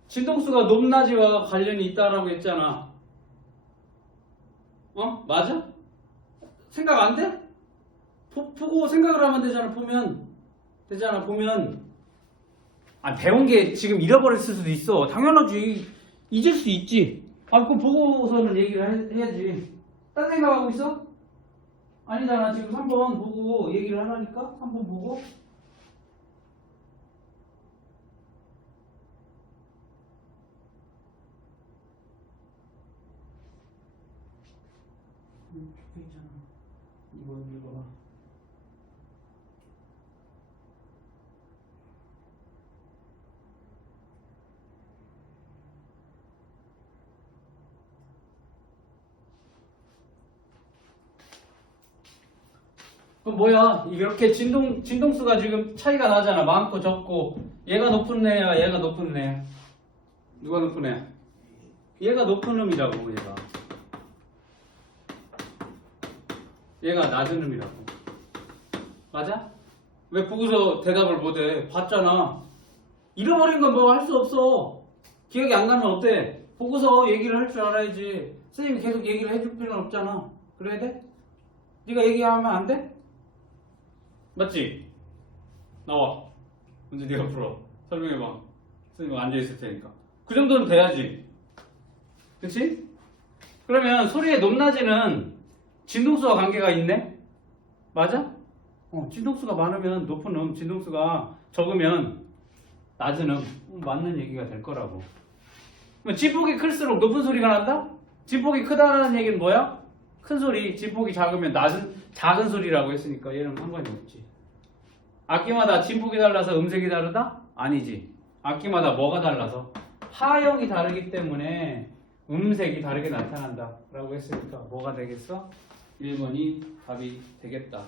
진동수가 높낮이와 관련이 있다라고 했잖아. 맞아? 생각 안 돼? 보고 생각을 하면 되잖아. 보면. 배운 게 지금 잃어버렸을 수도 있어. 당연하지. 잊을 수 있지. 그럼 보고서는 얘기를 해야지. 딴 생각하고 있어? 아니잖아. 지금 3번 보고 얘기를 하라니까? 3번 보고. 적혀있잖아. 이거 읽어봐. 그럼 뭐야? 이렇게 진동수가 지금 차이가 나잖아. 많고 적고. 얘가 높은 애야, 얘가 높은 애야. 누가 높은 애야? 얘가 높은 음이라고, 얘가. 얘가 낮은 음이라고. 맞아? 왜 보고서 대답을 못해? 봤잖아. 잃어버린 건 뭐 할 수 없어. 기억이 안 나면 어때? 보고서 얘기를 할 줄 알아야지. 선생님이 계속 얘기를 해줄 필요는 없잖아. 그래야 돼? 네가 얘기하면 안 돼? 맞지? 나와. 문제 네가 풀어. 설명해봐. 선생님 앉아있을 테니까. 그 정도는 돼야지. 그치? 그러면 소리의 높낮이는 진동수와 관계가 있네? 맞아? 진동수가 많으면 높은 음, 진동수가 적으면 낮은 음, 맞는 얘기가 될 거라고. 그럼 진폭이 클수록 높은 소리가 난다? 진폭이 크다는 얘기는 뭐야? 큰 소리, 진폭이 작으면 작은 소리라고 했으니까 얘는 상관이 없지. 악기마다 진폭이 달라서 음색이 다르다? 아니지. 악기마다 뭐가 달라서? 하형이 다르기 때문에 음색이 다르게 나타난다 라고 했으니까 뭐가 되겠어? 1번이 답이 되겠다.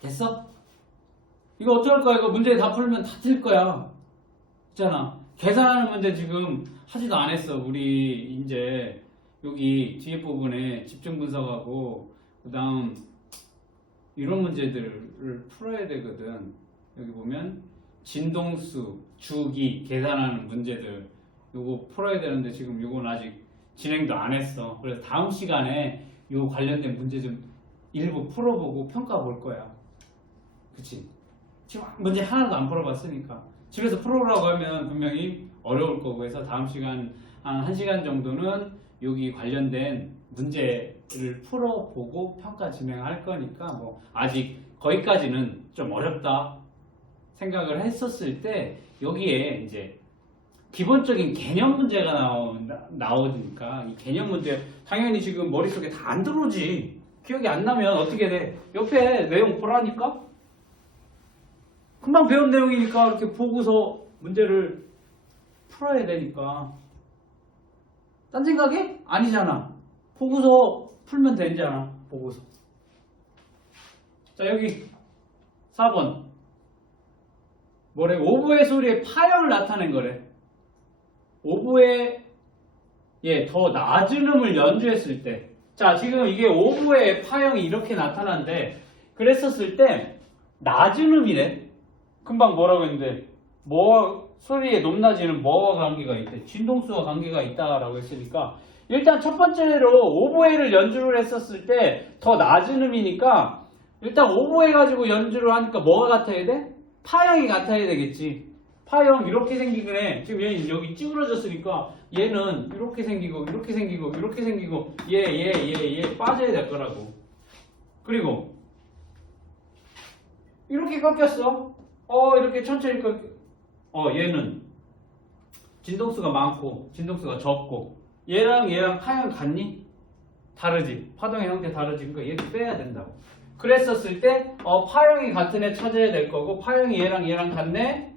됐어? 이거 어쩔 거야? 이거 문제 다 풀면 다 틀릴 거야. 있잖아. 계산하는 문제 지금 하지도 안 했어. 우리 이제 여기 뒤에 부분에 집중 분석하고 그 다음 이런 문제들을 풀어야 되거든. 여기 보면 진동수, 주기 계산하는 문제들 요거 풀어야 되는데 지금 요건 아직 진행도 안 했어. 그래서 다음 시간에 요 관련된 문제 좀 일부 풀어보고 평가 볼 거야. 그치? 지금 문제 하나도 안 풀어봤으니까 집에서 풀어보라고 하면 분명히 어려울 거고 해서 다음 시간 한 1시간 정도는 여기 관련된 문제를 풀어보고 평가 진행할 거니까 뭐 아직 거기까지는 좀 어렵다 생각을 했었을 때 여기에 이제 기본적인 개념 문제가 나오니까 이 개념 문제 당연히 지금 머릿속에 다 안 들어오지. 기억이 안 나면 어떻게 돼? 옆에 내용 보라니까? 금방 배운 내용이니까 이렇게 보고서 문제를 풀어야 되니까. 딴 생각해? 아니잖아. 보고서 풀면 되잖아. 보고서. 자, 여기 4번. 뭐래? 오보의 소리의 파형을 나타낸 거래. 오보의 더 낮은 음을 연주했을 때. 자, 지금 이게 오보의 파형이 이렇게 나타난데 그랬었을 때 낮은 음이래. 금방 뭐라고 했는데 소리의 높낮이는 뭐와 관계가 있대? 진동수와 관계가 있다라고 했으니까 일단 첫 번째로 오보에를 연주를 했었을 때 더 낮은 음이니까 일단 오보에 가지고 연주를 하니까 뭐가 같아야 돼? 파형이 같아야 되겠지. 파형 이렇게 생기긴 해. 지금 얘는 여기 찌그러졌으니까 얘는 이렇게 생기고 이렇게 생기고 이렇게 생기고 얘 빠져야 될 거라고. 그리고 이렇게 꺾였어. 이렇게 천천히 얘는 진동수가 많고 진동수가 적고 얘랑 파형 같니? 다르지. 파동의 형태 다르지. 그러니까 얘도 빼야 된다고. 그랬었을 때 파형이 같은 애 찾아야 될 거고 파형이 얘랑 같네.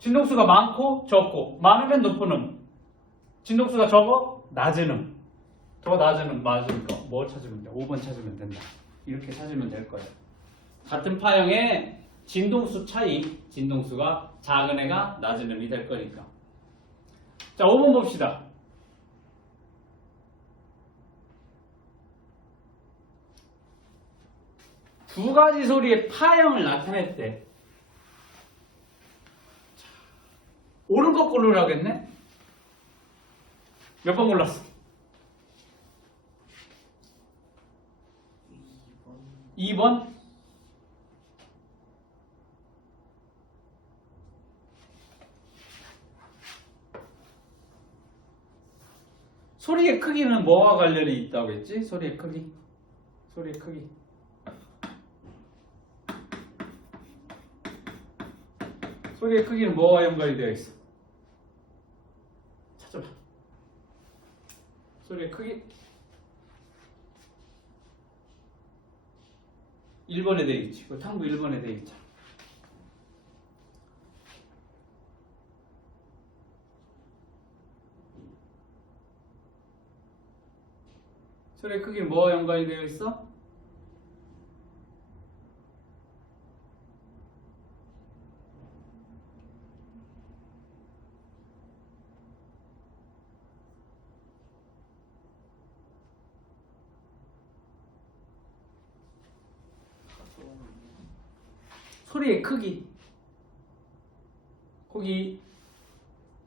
진동수가 많고 적고 많으면 높은 음 진동수가 적어 낮은 음 더 낮은 음 맞으니까 뭐 찾으면 돼? 5번 찾으면 된다. 이렇게 찾으면 될 거야. 같은 파형의 진동수 차이 진동수가 작은 애가 낮은 음이 될 거니까. 자 5번 봅시다. 두 가지 소리의 파형을 나타냈대. 옳은 거 고르라겠네? 몇 번 골랐어? 2번? 소리의 크기는 뭐와 관련이 있다고 했지? 소리의 크기. 소리의 크기. 소리의 크기는 뭐와 연관이 되어 있어? 찾아봐. 소리의 크기. 1번에 되어 있지. 그 탕구 1번에 되어 있잖아. 소리의 크기는 뭐와 연관이 되어 있어? 소리의 크기. 거기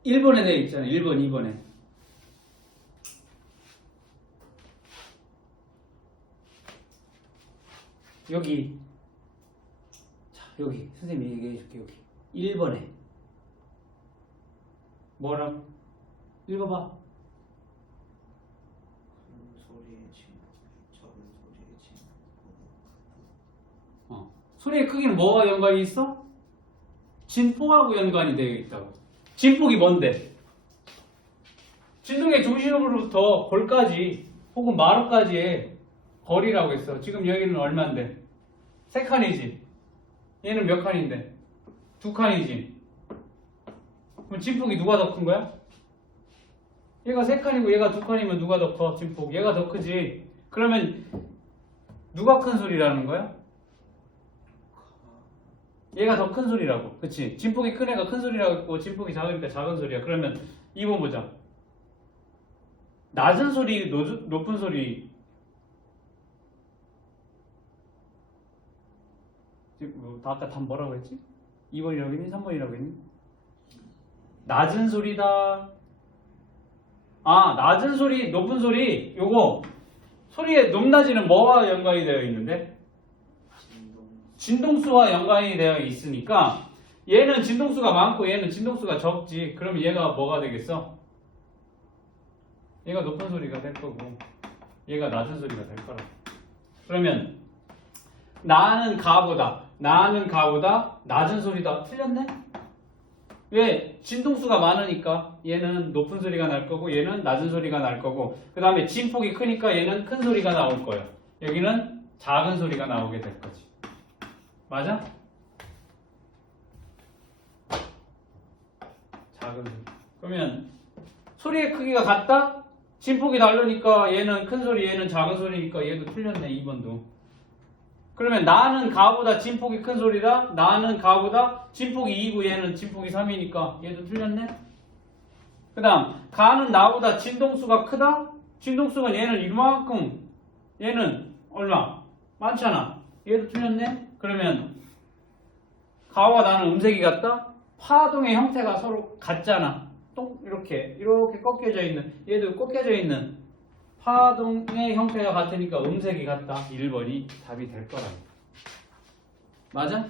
1번에 되어 있잖아요. 1번, 2번에. 여기. 자, 여기. 선생님이 얘기해 줄게, 여기. 1번에. 뭐라? 읽어봐. 큰 소리의 진폭, 작은 소리의 진폭보다 소리의 크기는 뭐와 연관이 있어? 진폭하고 연관이 되어 있다고. 진폭이 뭔데? 진동의 중심으로부터 볼까지 혹은 마루까지의 거리라고 했어. 지금 여기는 얼마인데? 3칸이지. 얘는 몇 칸인데? 2칸이지. 그럼 진폭이 누가 더 큰 거야? 얘가 3칸이고 얘가 2칸이면 누가 더 커? 진폭. 얘가 더 크지. 그러면 누가 큰 소리라는 거야? 얘가 더 큰 소리라고. 그치? 진폭이 큰 애가 큰 소리라고 했고 진폭이 작으니까 작은 소리야. 그러면 2번 보자. 낮은 소리, 높은 소리. 아까 답 뭐라고 했지? 2번이라고 했니? 3번이라고 했니? 낮은 소리다. 아, 낮은 소리, 높은 소리. 요거 소리의 높낮이는 뭐와 연관이 되어 있는데? 진동수와 연관이 되어 있으니까 얘는 진동수가 많고 얘는 진동수가 적지. 그럼 얘가 뭐가 되겠어? 얘가 높은 소리가 될 거고 얘가 낮은 소리가 될 거라. 그러면 나는 가보다 낮은 소리다. 틀렸네? 왜? 진동수가 많으니까 얘는 높은 소리가 날 거고 얘는 낮은 소리가 날 거고 그 다음에 진폭이 크니까 얘는 큰 소리가 나올 거예요. 여기는 작은 소리가 나오게 될 거지. 맞아? 작은 소리. 그러면 소리의 크기가 같다? 진폭이 다르니까 얘는 큰 소리, 얘는 작은 소리니까 얘도 틀렸네. 2번도. 그러면 나는 가보다 진폭이 큰 소리다. 나는 가보다 진폭이 2고 얘는 진폭이 3이니까 얘도 틀렸네. 그 다음 가는 나보다 진동수가 크다. 진동수가 얘는 이만큼 얘는 얼마? 많잖아. 얘도 틀렸네. 그러면 가와 나는 음색이 같다? 파동의 형태가 서로 같잖아. 이렇게 꺾여져 있는 얘도 꺾여져 있는 파동의 형태가 같으니까 음색이 같다. 1번이 답이 될 거라고. 맞아?